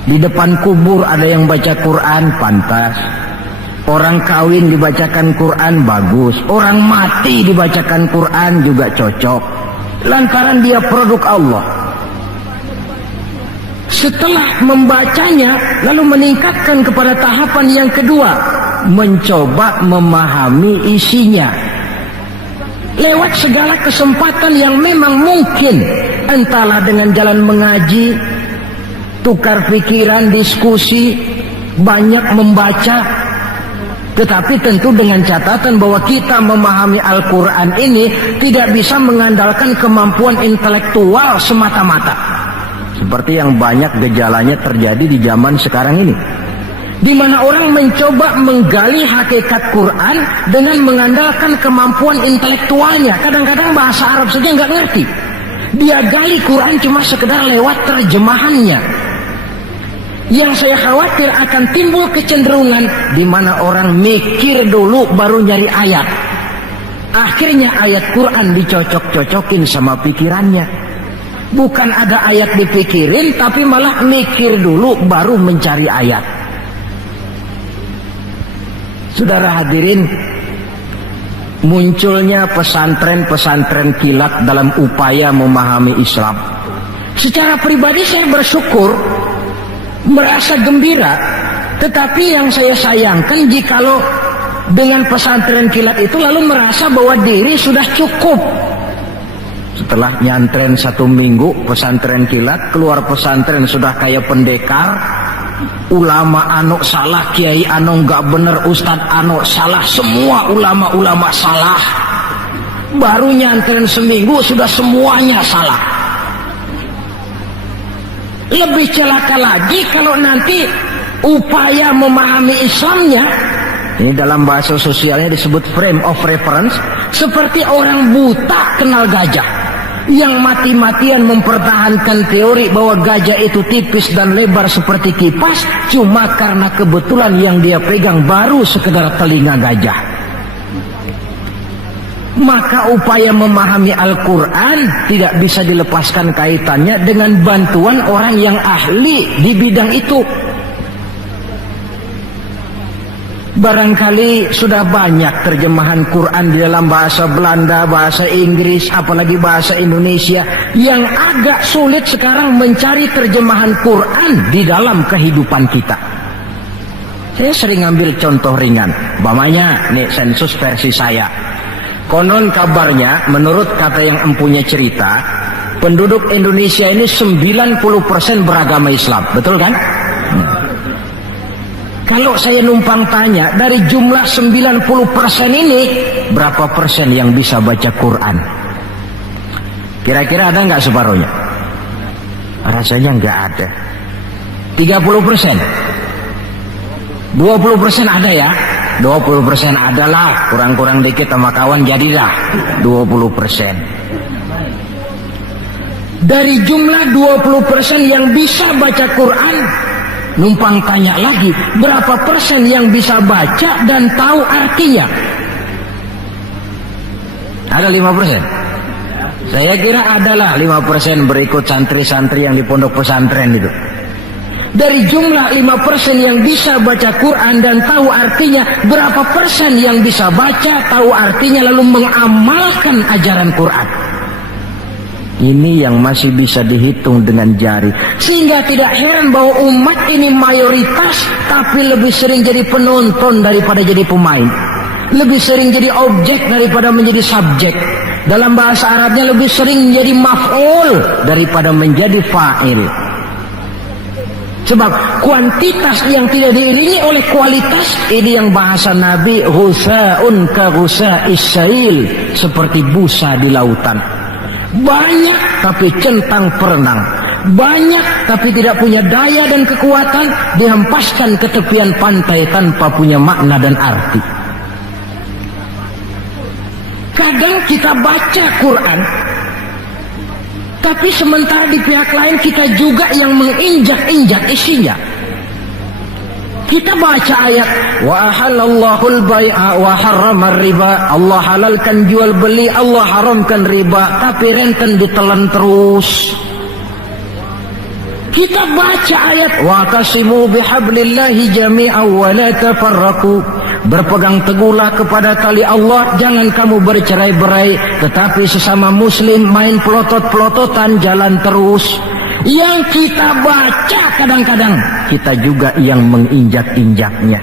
Di depan kubur ada yang baca Quran, pantas. Orang kawin dibacakan Quran, bagus. Orang mati dibacakan Quran juga cocok. Lantaran dia produk Allah. Setelah membacanya, lalu meningkatkan kepada tahapan yang kedua, mencoba memahami isinya. Lewat segala kesempatan yang memang mungkin, entahlah dengan jalan mengaji, tukar pikiran, diskusi, banyak membaca. Tetapi tentu dengan catatan bahwa kita memahami Al-Quran ini tidak bisa mengandalkan kemampuan intelektual semata-mata, seperti yang banyak gejalanya terjadi di zaman sekarang ini, di mana orang mencoba menggali hakikat Quran dengan mengandalkan kemampuan intelektualnya. Kadang-kadang bahasa Arab saja nggak ngerti, dia gali Quran cuma sekedar lewat terjemahannya. Yang saya khawatir akan timbul kecenderungan di mana orang mikir dulu baru nyari ayat. Akhirnya ayat Quran dicocok-cocokin sama pikirannya. Bukan ada ayat dipikirin, tapi malah mikir dulu baru mencari ayat. Saudara hadirin, munculnya pesantren-pesantren kilat dalam upaya memahami Islam. Secara pribadi saya bersyukur, merasa gembira, tetapi yang saya sayangkan jikalau dengan pesantren kilat itu lalu merasa bahwa diri sudah cukup. Setelah nyantren 1 minggu pesantren kilat, keluar pesantren sudah kayak pendekar, ulama anu salah, kiai anu nggak bener, ustadz anu salah, semua ulama-ulama salah. Baru nyantren seminggu sudah semuanya salah. Lebih celaka lagi kalau nanti upaya memahami Islamnya, ini dalam bahasa sosialnya disebut frame of reference, seperti orang buta kenal gajah, yang mati-matian mempertahankan teori bahwa gajah itu tipis dan lebar seperti kipas, cuma karena kebetulan yang dia pegang baru sekedar telinga gajah. Maka upaya memahami Al-Quran tidak bisa dilepaskan kaitannya dengan bantuan orang yang ahli di bidang itu. Barangkali sudah banyak terjemahan Quran di dalam bahasa Belanda, bahasa Inggris, apalagi bahasa Indonesia, yang agak sulit sekarang mencari terjemahan Quran di dalam kehidupan kita. Saya sering ambil contoh ringan, umpamanya nih sensus versi saya. Konon kabarnya, menurut kata yang empunya cerita, penduduk Indonesia ini 90% beragama Islam, betul kan? Kalau saya numpang tanya, dari jumlah 90% ini, berapa persen yang bisa baca Quran? Kira-kira ada nggak separuhnya? Rasanya nggak ada. 30%? 20% ada ya? 20% adalah, kurang-kurang dikit sama kawan jadilah 20%. Dari jumlah 20% yang bisa baca Quran, numpang tanya lagi, berapa persen yang bisa baca dan tahu artinya? Ada 5%? Saya kira adalah 5% berikut santri-santri yang di pondok pesantren itu. Dari jumlah 5% yang bisa baca Quran dan tahu artinya, berapa persen yang bisa baca, tahu artinya, lalu mengamalkan ajaran Quran? Ini yang masih bisa dihitung dengan jari. Sehingga tidak heran bahwa umat ini mayoritas, tapi lebih sering jadi penonton daripada jadi pemain. Lebih sering jadi objek daripada menjadi subjek. Dalam bahasa Arabnya lebih sering menjadi maf'ul daripada menjadi fa'il. Sebab kuantitas yang tidak diiringi oleh kualitas, ini yang bahasa Nabi, ghusa'un ka ghusa'is sail, seperti busa di lautan. Banyak tapi centang perenang, banyak tapi tidak punya daya dan kekuatan, dihempaskan ke tepian pantai tanpa punya makna dan arti. Kadang kita baca Quran, tapi sementara di pihak lain kita juga yang menginjak-injak isinya. Kita baca ayat wa halallahu al-bai'a wa harrama riba, Allah halalkan jual beli, Allah haramkan riba, tapi renten ditelan terus. Kita baca ayat wa tasimu bihablillahi jami'an wa la tafarraqu, berpegang teguhlah kepada tali Allah, jangan kamu bercerai-berai, tetapi sesama muslim main pelotot-pelototan jalan terus. Yang kita baca kadang-kadang kita juga yang menginjak-injaknya.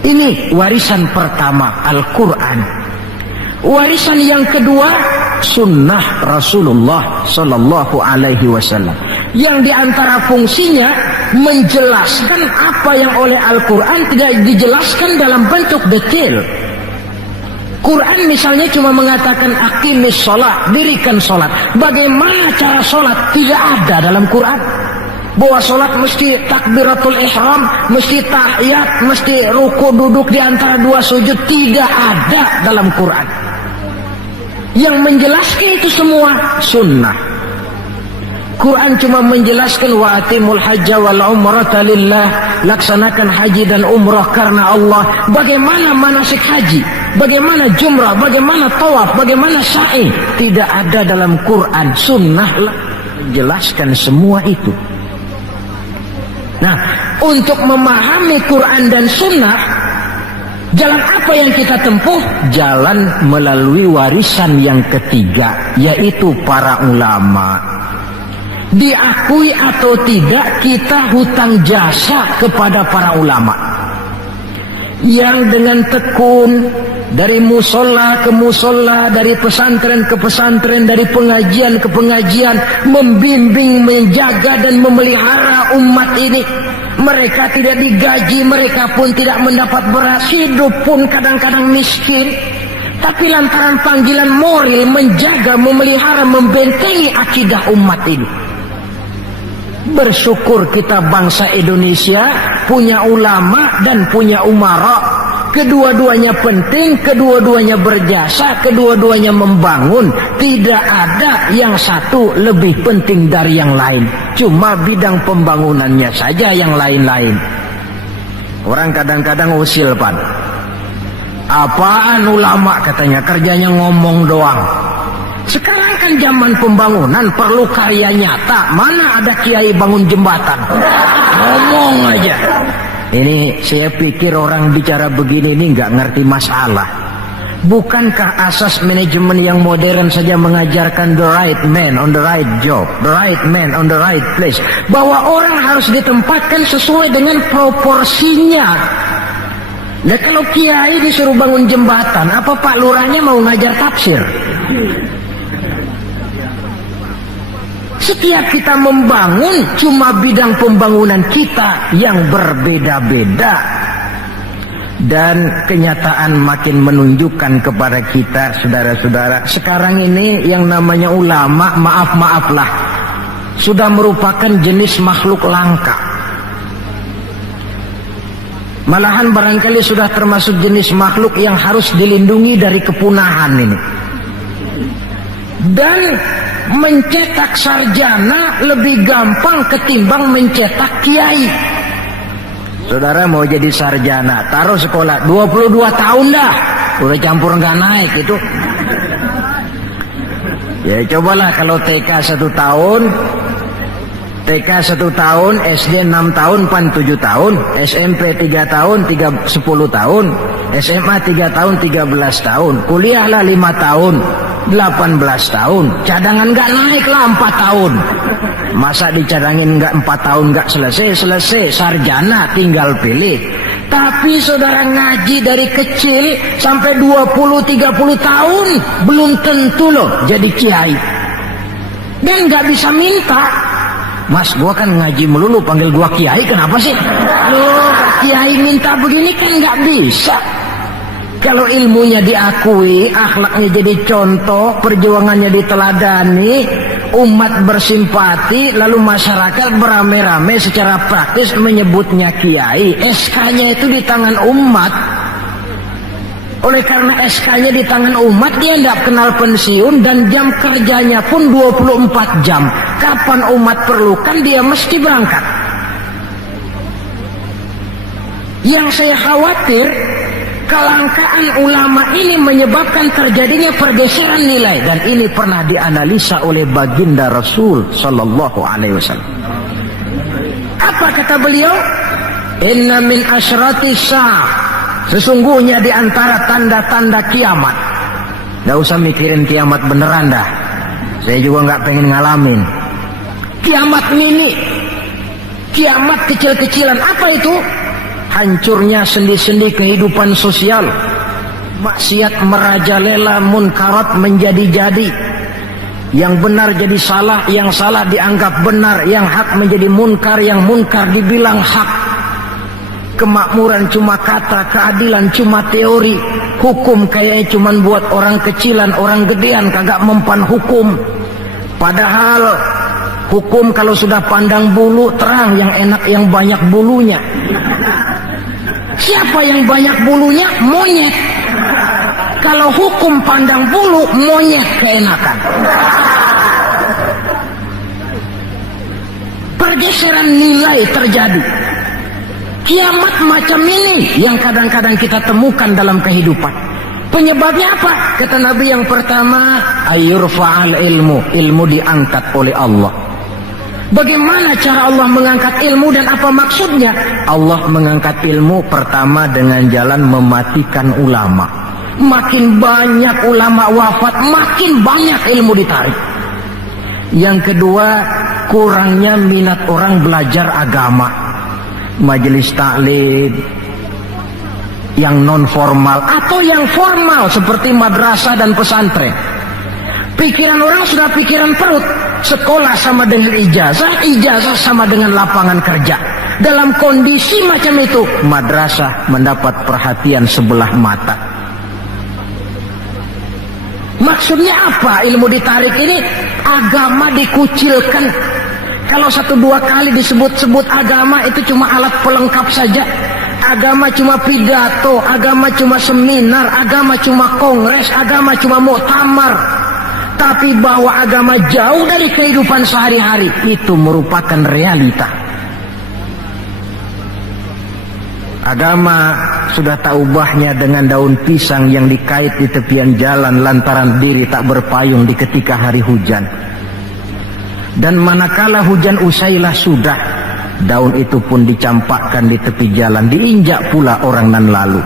Ini warisan pertama, Al-Quran. Warisan yang kedua, sunnah Rasulullah Sallallahu Alaihi Wasallam, yang diantara fungsinya menjelaskan apa yang oleh Al-Quran tidak dijelaskan dalam bentuk detail. Quran misalnya cuma mengatakan aqimis sholat, dirikan sholat. Bagaimana cara sholat? Tidak ada dalam Quran. Bahwa sholat mesti takbiratul ihram, mesti tahiyat, mesti ruku duduk di antara dua sujud, tidak ada dalam Quran. Yang menjelaskan itu semua sunnah. Quran cuma menjelaskan wa atimul hajja wal umrata lillah, laksanakan haji dan umrah karena Allah. Bagaimana manasik haji, bagaimana jumrah, bagaimana tawaf, bagaimana sa'i, tidak ada dalam Quran. Sunnah lah menjelaskan semua itu. Nah, untuk memahami Quran dan sunnah, jalan apa yang kita tempuh? Jalan melalui warisan yang ketiga, yaitu para ulama. Diakui atau tidak, kita hutang jasa kepada para ulama yang dengan tekun dari musola ke musola, dari pesantren ke pesantren, dari pengajian ke pengajian, membimbing, menjaga dan memelihara umat ini. Mereka tidak digaji, mereka pun tidak mendapat beras, hidup pun kadang-kadang miskin, tapi lantaran panggilan moral menjaga, memelihara, membentengi akidah umat ini. Bersyukur kita bangsa Indonesia punya ulama dan punya umara. Kedua-duanya penting, kedua-duanya berjasa, kedua-duanya membangun. Tidak ada yang satu lebih penting dari yang lain. Cuma bidang pembangunannya saja yang lain-lain. Orang kadang-kadang usil, Pan. Apaan ulama katanya, kerjanya ngomong doang. Sekarang kan zaman pembangunan perlu karya nyata. Mana ada kiai bangun jembatan? Ngomong aja. Ini saya pikir orang bicara begini ini nggak ngerti masalah. Bukankah asas manajemen yang modern saja mengajarkan the right man on the right job, the right man on the right place, bahwa orang harus ditempatkan sesuai dengan proporsinya. Nah, kalau kiai disuruh bangun jembatan, apa Pak Lurahnya mau ngajar tafsir? Setiap kita membangun, cuma bidang pembangunan kita yang berbeda-beda. Dan kenyataan makin menunjukkan kepada kita, saudara-saudara, sekarang ini yang namanya ulama, maaf-maaflah, sudah merupakan jenis makhluk langka. Malahan barangkali sudah termasuk jenis makhluk yang harus dilindungi dari kepunahan ini. Dan mencetak sarjana lebih gampang ketimbang mencetak kiai. Saudara mau jadi sarjana, taruh sekolah 22 tahun dah, udah campur nggak naik itu. Ya cobalah kalau TK 1 tahun, TK 1 tahun, SD 6 tahun, PAN 7 tahun, SMP 3 tahun, 10 tahun, SMA 3 tahun, 13 tahun, kuliahlah 5 tahun, 18 tahun, cadangan nggak naik lah 4 tahun. Masa dicadangin nggak 4 tahun nggak selesai, sarjana tinggal pilih. Tapi saudara ngaji dari kecil sampai 20-30 tahun belum tentu loh jadi kiai. Dan nggak bisa minta, Mas gua kan ngaji melulu panggil gua kiai, kenapa sih? Loh kiai minta begini kan nggak bisa. Kalau ilmunya diakui, akhlaknya jadi contoh, perjuangannya diteladani, umat bersimpati, lalu masyarakat beramai-ramai secara praktis menyebutnya kiai. SK-nya itu di tangan umat. Oleh karena SK-nya di tangan umat, dia tidak kenal pensiun dan jam kerjanya pun 24 jam. Kapan umat perlukan, dia mesti berangkat. Yang saya khawatir, kelangkaan ulama ini menyebabkan terjadinya pergeseran nilai, dan ini pernah dianalisa oleh baginda Rasul sallallahu alaihi wasallam. Apa kata beliau? Inna min asyrati sa'ah, sesungguhnya di antara tanda-tanda kiamat. Nggak usah mikirin kiamat beneran dah, saya juga nggak pengen ngalamin kiamat mini, kiamat kecil-kecilan. Apa itu? Hancurnya sendi-sendi kehidupan sosial, maksiat merajalela, munkarat menjadi-jadi, yang benar jadi salah, yang salah dianggap benar, yang hak menjadi munkar, yang munkar dibilang hak. Kemakmuran cuma kata, keadilan cuma teori, hukum kayaknya cuma buat orang kecilan, orang gedean kagak mempan hukum. Padahal hukum kalau sudah pandang bulu terang, yang enak yang banyak bulunya. Siapa yang banyak bulunya? Monyet. Kalau hukum pandang bulu, monyet keenakan. Pergeseran nilai terjadi. Kiamat macam ini yang kadang-kadang kita temukan dalam kehidupan. Penyebabnya apa? Kata Nabi yang pertama, ayurfa'al ilmu, ilmu diangkat oleh Allah. Bagaimana cara Allah mengangkat ilmu dan apa maksudnya? Allah mengangkat ilmu pertama dengan jalan mematikan ulama. Makin banyak ulama wafat, makin banyak ilmu ditarik. Yang kedua, kurangnya minat orang belajar agama. Majelis taklim yang non formal atau yang formal seperti madrasah dan pesantren. Pikiran orang sudah pikiran perut. Sekolah sama dengan ijazah, ijazah sama dengan lapangan kerja. Dalam kondisi macam itu, madrasah mendapat perhatian sebelah mata. Maksudnya apa ilmu ditarik ini? Agama dikucilkan. Kalau 1-2 kali disebut-sebut agama, itu cuma alat pelengkap saja. Agama cuma pidato, agama cuma seminar, agama cuma kongres, agama cuma muktamar. Tapi bahwa agama jauh dari kehidupan sehari-hari, itu merupakan realita. Agama sudah tak ubahnya dengan daun pisang yang dikait di tepian jalan lantaran diri tak berpayung di ketika hari hujan. Dan manakala hujan usailah sudah, daun itu pun dicampakkan di tepi jalan, diinjak pula orang nan lalu.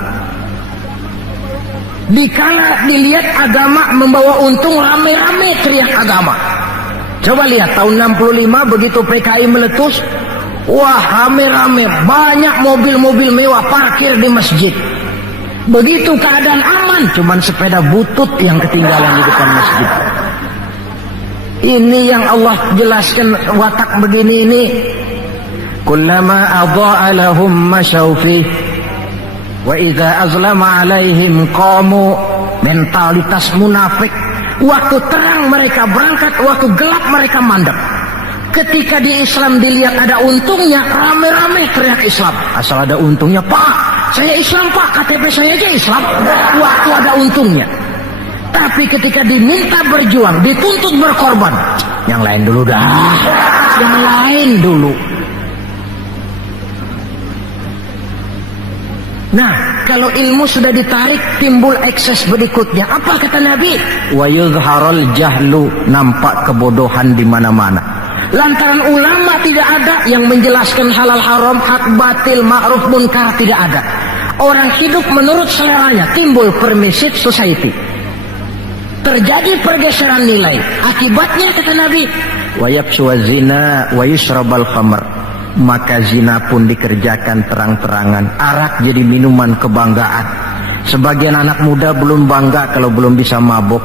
Dikala dilihat agama membawa untung, rame-rame teriak agama. Coba lihat tahun 65 begitu PKI meletus, wah rame-rame, banyak mobil-mobil mewah parkir di masjid. Begitu keadaan aman, cuman sepeda butut yang ketinggalan di depan masjid. Ini yang Allah jelaskan watak begini ini. Kullama adha'a lahum masyaw fih wa idza azlama alaihim qamu. Mentalitas munafik. Waktu terang mereka berangkat, waktu gelap mereka mandek. Ketika di Islam dilihat ada untungnya, rame-rame teriak Islam. Asal ada untungnya, Pak, saya Islam Pak, KTP saya aja Islam. Waktu ada untungnya. Tapi ketika diminta berjuang, dituntut berkorban, yang lain dulu dah, yang lain dulu. Nah, kalau ilmu sudah ditarik, timbul ekses berikutnya. Apa kata Nabi? Wa yuzharul jahlu, nampak kebodohan di mana-mana. Lantaran ulama tidak ada yang menjelaskan halal haram, hak batil, ma'ruf munkar, tidak ada. Orang hidup menurut seleranya, timbul permissive society. Terjadi pergeseran nilai. Akibatnya kata Nabi, wa yafshu zina wa yushrabal khamr. Maka zina pun dikerjakan terang-terangan. Arak jadi minuman kebanggaan. Sebagian anak muda belum bangga kalau belum bisa mabok.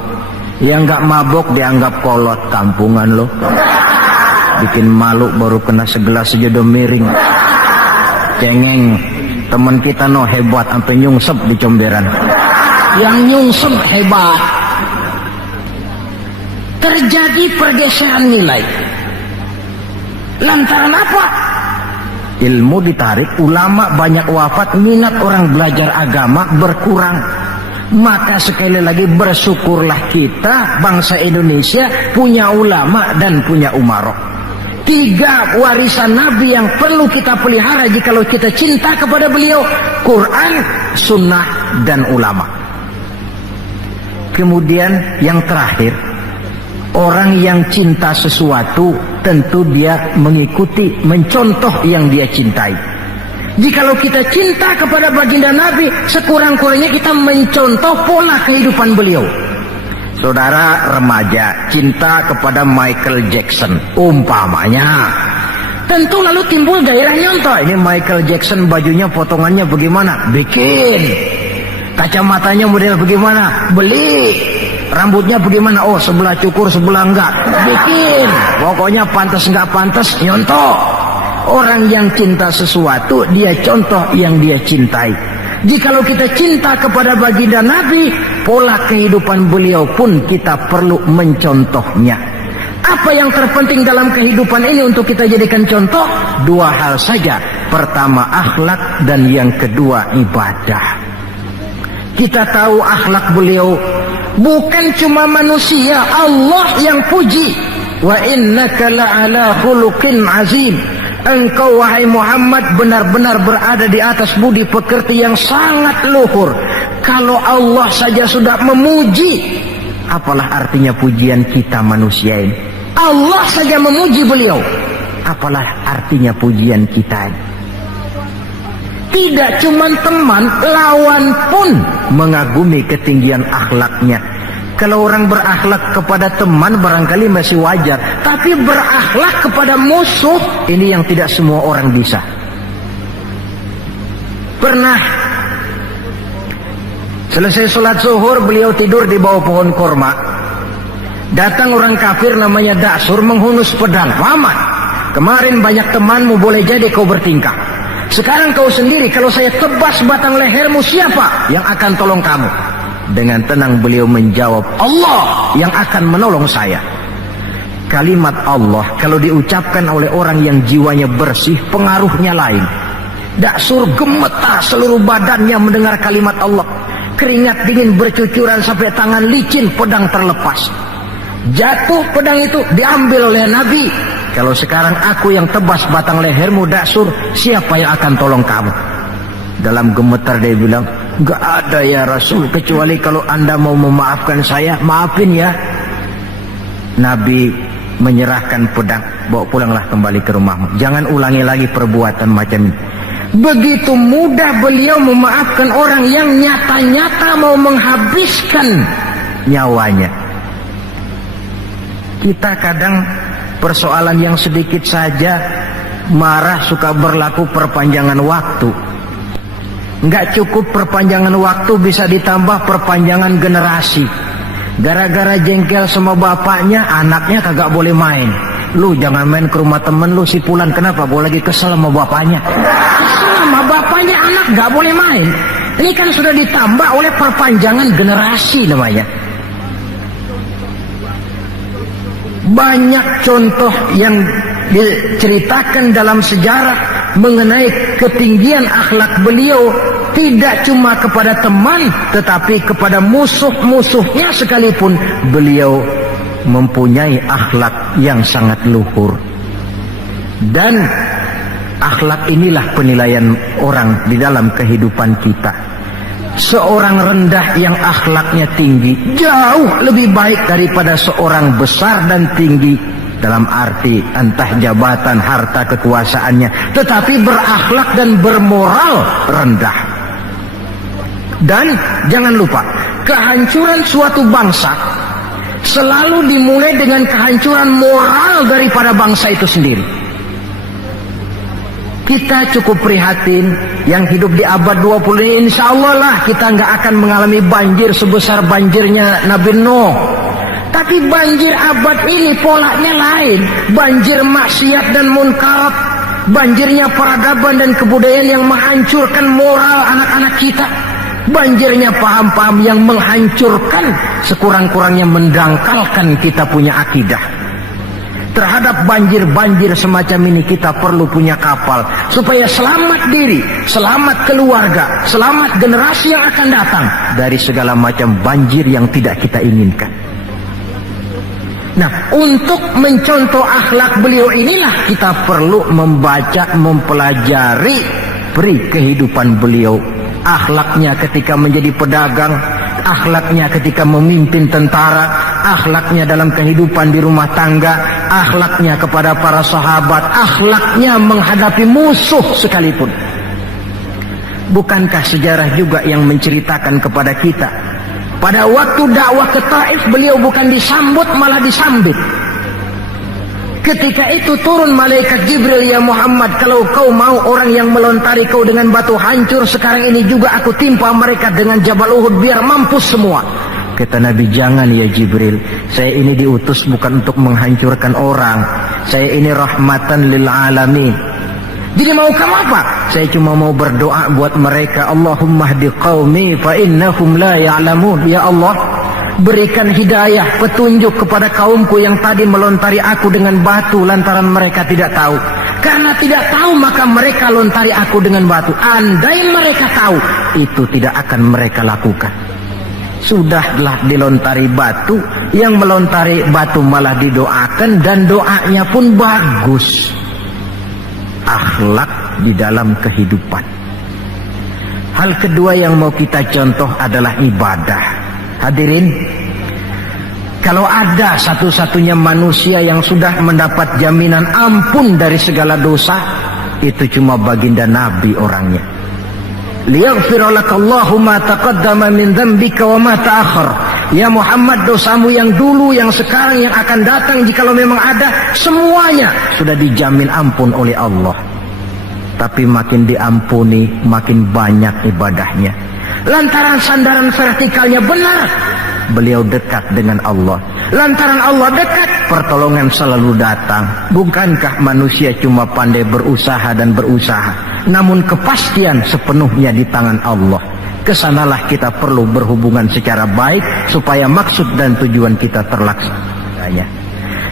Yang nggak mabok dianggap kolot, kampungan loh. Bikin malu baru kena segelas sejodoh miring. Cengeng. Teman kita no hebat sampai nyungsep di comberan. Yang nyungsep hebat. Terjadi pergeseran nilai. Lantaran apa? Ilmu ditarik, ulama banyak wafat, minat orang belajar agama berkurang. Maka sekali lagi bersyukurlah kita bangsa Indonesia punya ulama dan punya umarok. 3 warisan Nabi yang perlu kita pelihara jikalau kita cinta kepada beliau: Quran, Sunnah, dan ulama. Kemudian yang terakhir, orang yang cinta sesuatu tentu dia mengikuti, mencontoh yang dia cintai. Jikalau kita cinta kepada baginda Nabi, sekurang-kurangnya kita mencontoh pola kehidupan beliau. Saudara remaja cinta kepada Michael Jackson umpamanya, tentu lalu timbul gairah nyontoh. Ini Michael Jackson, bajunya potongannya bagaimana? Bikin. Kacamatanya model bagaimana? Beli. Rambutnya bagaimana? Oh, sebelah cukur, sebelah enggak. Bikin. Pokoknya pantas enggak pantas, nyontoh. Orang yang cinta sesuatu, dia contoh yang dia cintai. Jikalau kita cinta kepada baginda Nabi, pola kehidupan beliau pun kita perlu mencontohnya. Apa yang terpenting dalam kehidupan ini untuk kita jadikan contoh? 2 hal saja. Pertama akhlak, dan yang kedua ibadah. Kita tahu akhlak beliau bukan cuma manusia, Allah yang puji. Wa innaka la'ala khuluqin azim. Engkau wahai Muhammad benar-benar berada di atas budi pekerti yang sangat luhur. Kalau Allah saja sudah memuji, apalah artinya pujian kita manusia ini? Allah saja memuji beliau, apalah artinya pujian kita ini? Tidak cuma teman, lawan pun mengagumi ketinggian akhlaknya. Kalau orang berakhlak kepada teman barangkali masih wajar, tapi berakhlak kepada musuh, ini yang tidak semua orang bisa. Pernah selesai sholat zuhur, beliau tidur di bawah pohon korma. Datang orang kafir namanya Da'sur menghunus pedang. Muhammad, kemarin banyak temanmu, boleh jadi kau bertingkah. Sekarang kau sendiri, kalau saya tebas batang lehermu, siapa yang akan tolong kamu? Dengan tenang beliau menjawab, Allah yang akan menolong saya. Kalimat Allah kalau diucapkan oleh orang yang jiwanya bersih, pengaruhnya lain. Da'sur gemetar seluruh badannya mendengar kalimat Allah. Keringat dingin bercucuran sampai tangan licin, pedang terlepas. Jatuh pedang itu, diambil oleh Nabi. Kalau sekarang aku yang tebas batang lehermu Da'sur, siapa yang akan tolong kamu? Dalam gemetar dia bilang, gak ada ya Rasul, kecuali kalau anda mau memaafkan saya, maafin ya. Nabi menyerahkan pedang, bawa pulanglah kembali ke rumahmu. Jangan ulangi lagi perbuatan macam ini. Begitu mudah beliau memaafkan orang yang nyata-nyata mau menghabiskan nyawanya. Kita kadang persoalan yang sedikit saja marah suka berlaku perpanjangan waktu. Nggak cukup perpanjangan waktu, bisa ditambah perpanjangan generasi. Gara-gara jengkel sama bapaknya, anaknya kagak boleh main. Lu jangan main ke rumah temen lu si Fulan. Kenapa? Gua lagi kesel sama bapaknya. Kesel sama bapaknya, anak gak boleh main. Ini kan sudah ditambah oleh perpanjangan generasi namanya. Banyak contoh yang diceritakan dalam sejarah mengenai ketinggian akhlak beliau, tidak cuma kepada teman tetapi kepada musuh-musuhnya sekalipun beliau mempunyai akhlak yang sangat luhur. Dan akhlak inilah penilaian orang di dalam kehidupan kita. Seorang rendah yang akhlaknya tinggi jauh lebih baik daripada seorang besar dan tinggi, dalam arti entah jabatan, harta, kekuasaannya, tetapi berakhlak dan bermoral rendah. Dan jangan lupa, kehancuran suatu bangsa selalu dimulai dengan kehancuran moral daripada bangsa itu sendiri. Kita cukup prihatin yang hidup di abad 20 ini, insya Allah lah kita nggak akan mengalami banjir sebesar banjirnya Nabi Nuh. Tapi banjir abad ini polanya lain. Banjir maksiat dan munkarat, banjirnya peradaban dan kebudayaan yang menghancurkan moral anak-anak kita, banjirnya paham-paham yang menghancurkan, sekurang-kurangnya mendangkalkan kita punya akidah. Terhadap banjir-banjir semacam ini kita perlu punya kapal supaya selamat diri, selamat keluarga, selamat generasi yang akan datang dari segala macam banjir yang tidak kita inginkan. Nah, untuk mencontoh akhlak beliau inilah kita perlu membaca, mempelajari peri kehidupan beliau. Akhlaknya ketika menjadi pedagang, akhlaknya ketika memimpin tentara, akhlaknya dalam kehidupan di rumah tangga, akhlaknya kepada para sahabat, akhlaknya menghadapi musuh sekalipun. Bukankah sejarah juga yang menceritakan kepada kita, pada waktu dakwah ke Taif beliau bukan disambut malah disambit. Ketika itu turun malaikat Jibril, ya Muhammad, kalau kau mau orang yang melontari kau dengan batu hancur, sekarang ini juga aku timpa mereka dengan Jabal Uhud biar mampus semua. Kata Nabi, jangan ya Jibril, saya ini diutus bukan untuk menghancurkan orang, saya ini rahmatan lil alamin. Jadi mau kamu apa? Saya cuma mau berdoa buat mereka. Allahumma hdi qaumi fa innahum la ya'lamun. Ya Allah, berikan hidayah, petunjuk kepada kaumku yang tadi melontari aku dengan batu lantaran mereka tidak tahu. Karena tidak tahu maka mereka lontari aku dengan batu. Andai mereka tahu, itu tidak akan mereka lakukan. Sudahlah dilontari batu, yang melontari batu malah didoakan dan doanya pun bagus. Akhlak di dalam kehidupan. Hal kedua yang mau kita contoh adalah ibadah. Hadirin, kalau ada satu-satunya manusia yang sudah mendapat jaminan ampun dari segala dosa, itu cuma baginda Nabi orangnya. Liyaghfira lakallahu ma taqaddama min dzambika wa ma ta'akhkhar. Ya Muhammad, dosamu yang dulu, yang sekarang, yang akan datang, jikalau memang ada, semuanya sudah dijamin ampun oleh Allah. Tapi makin diampuni, makin banyak ibadahnya. Lantaran sandaran vertikalnya benar, beliau dekat dengan Allah. Lantaran Allah dekat, pertolongan selalu datang. Bukankah manusia cuma pandai berusaha dan berusaha, namun kepastian sepenuhnya di tangan Allah. Kesanalah kita perlu berhubungan secara baik supaya maksud dan tujuan kita terlaksana.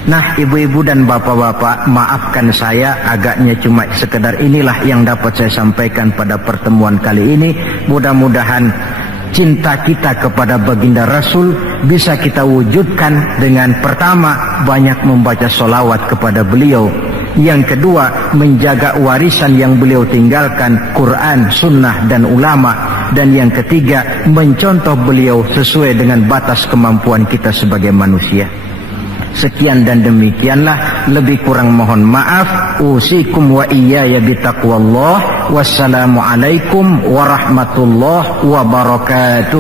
Nah, ibu-ibu dan bapak-bapak, maafkan saya agaknya cuma sekedar inilah yang dapat saya sampaikan pada pertemuan kali ini. Mudah-mudahan cinta kita kepada baginda Rasul bisa kita wujudkan dengan pertama, banyak membaca sholawat kepada beliau. Yang kedua, menjaga warisan yang beliau tinggalkan, Quran, Sunnah, dan ulama. Dan yang ketiga, mencontoh beliau sesuai dengan batas kemampuan kita sebagai manusia. Sekian dan demikianlah, lebih kurang mohon maaf. Usikum wa iyaya bitaqwallah. Wassalamualaikum warahmatullahi wabarakatuh.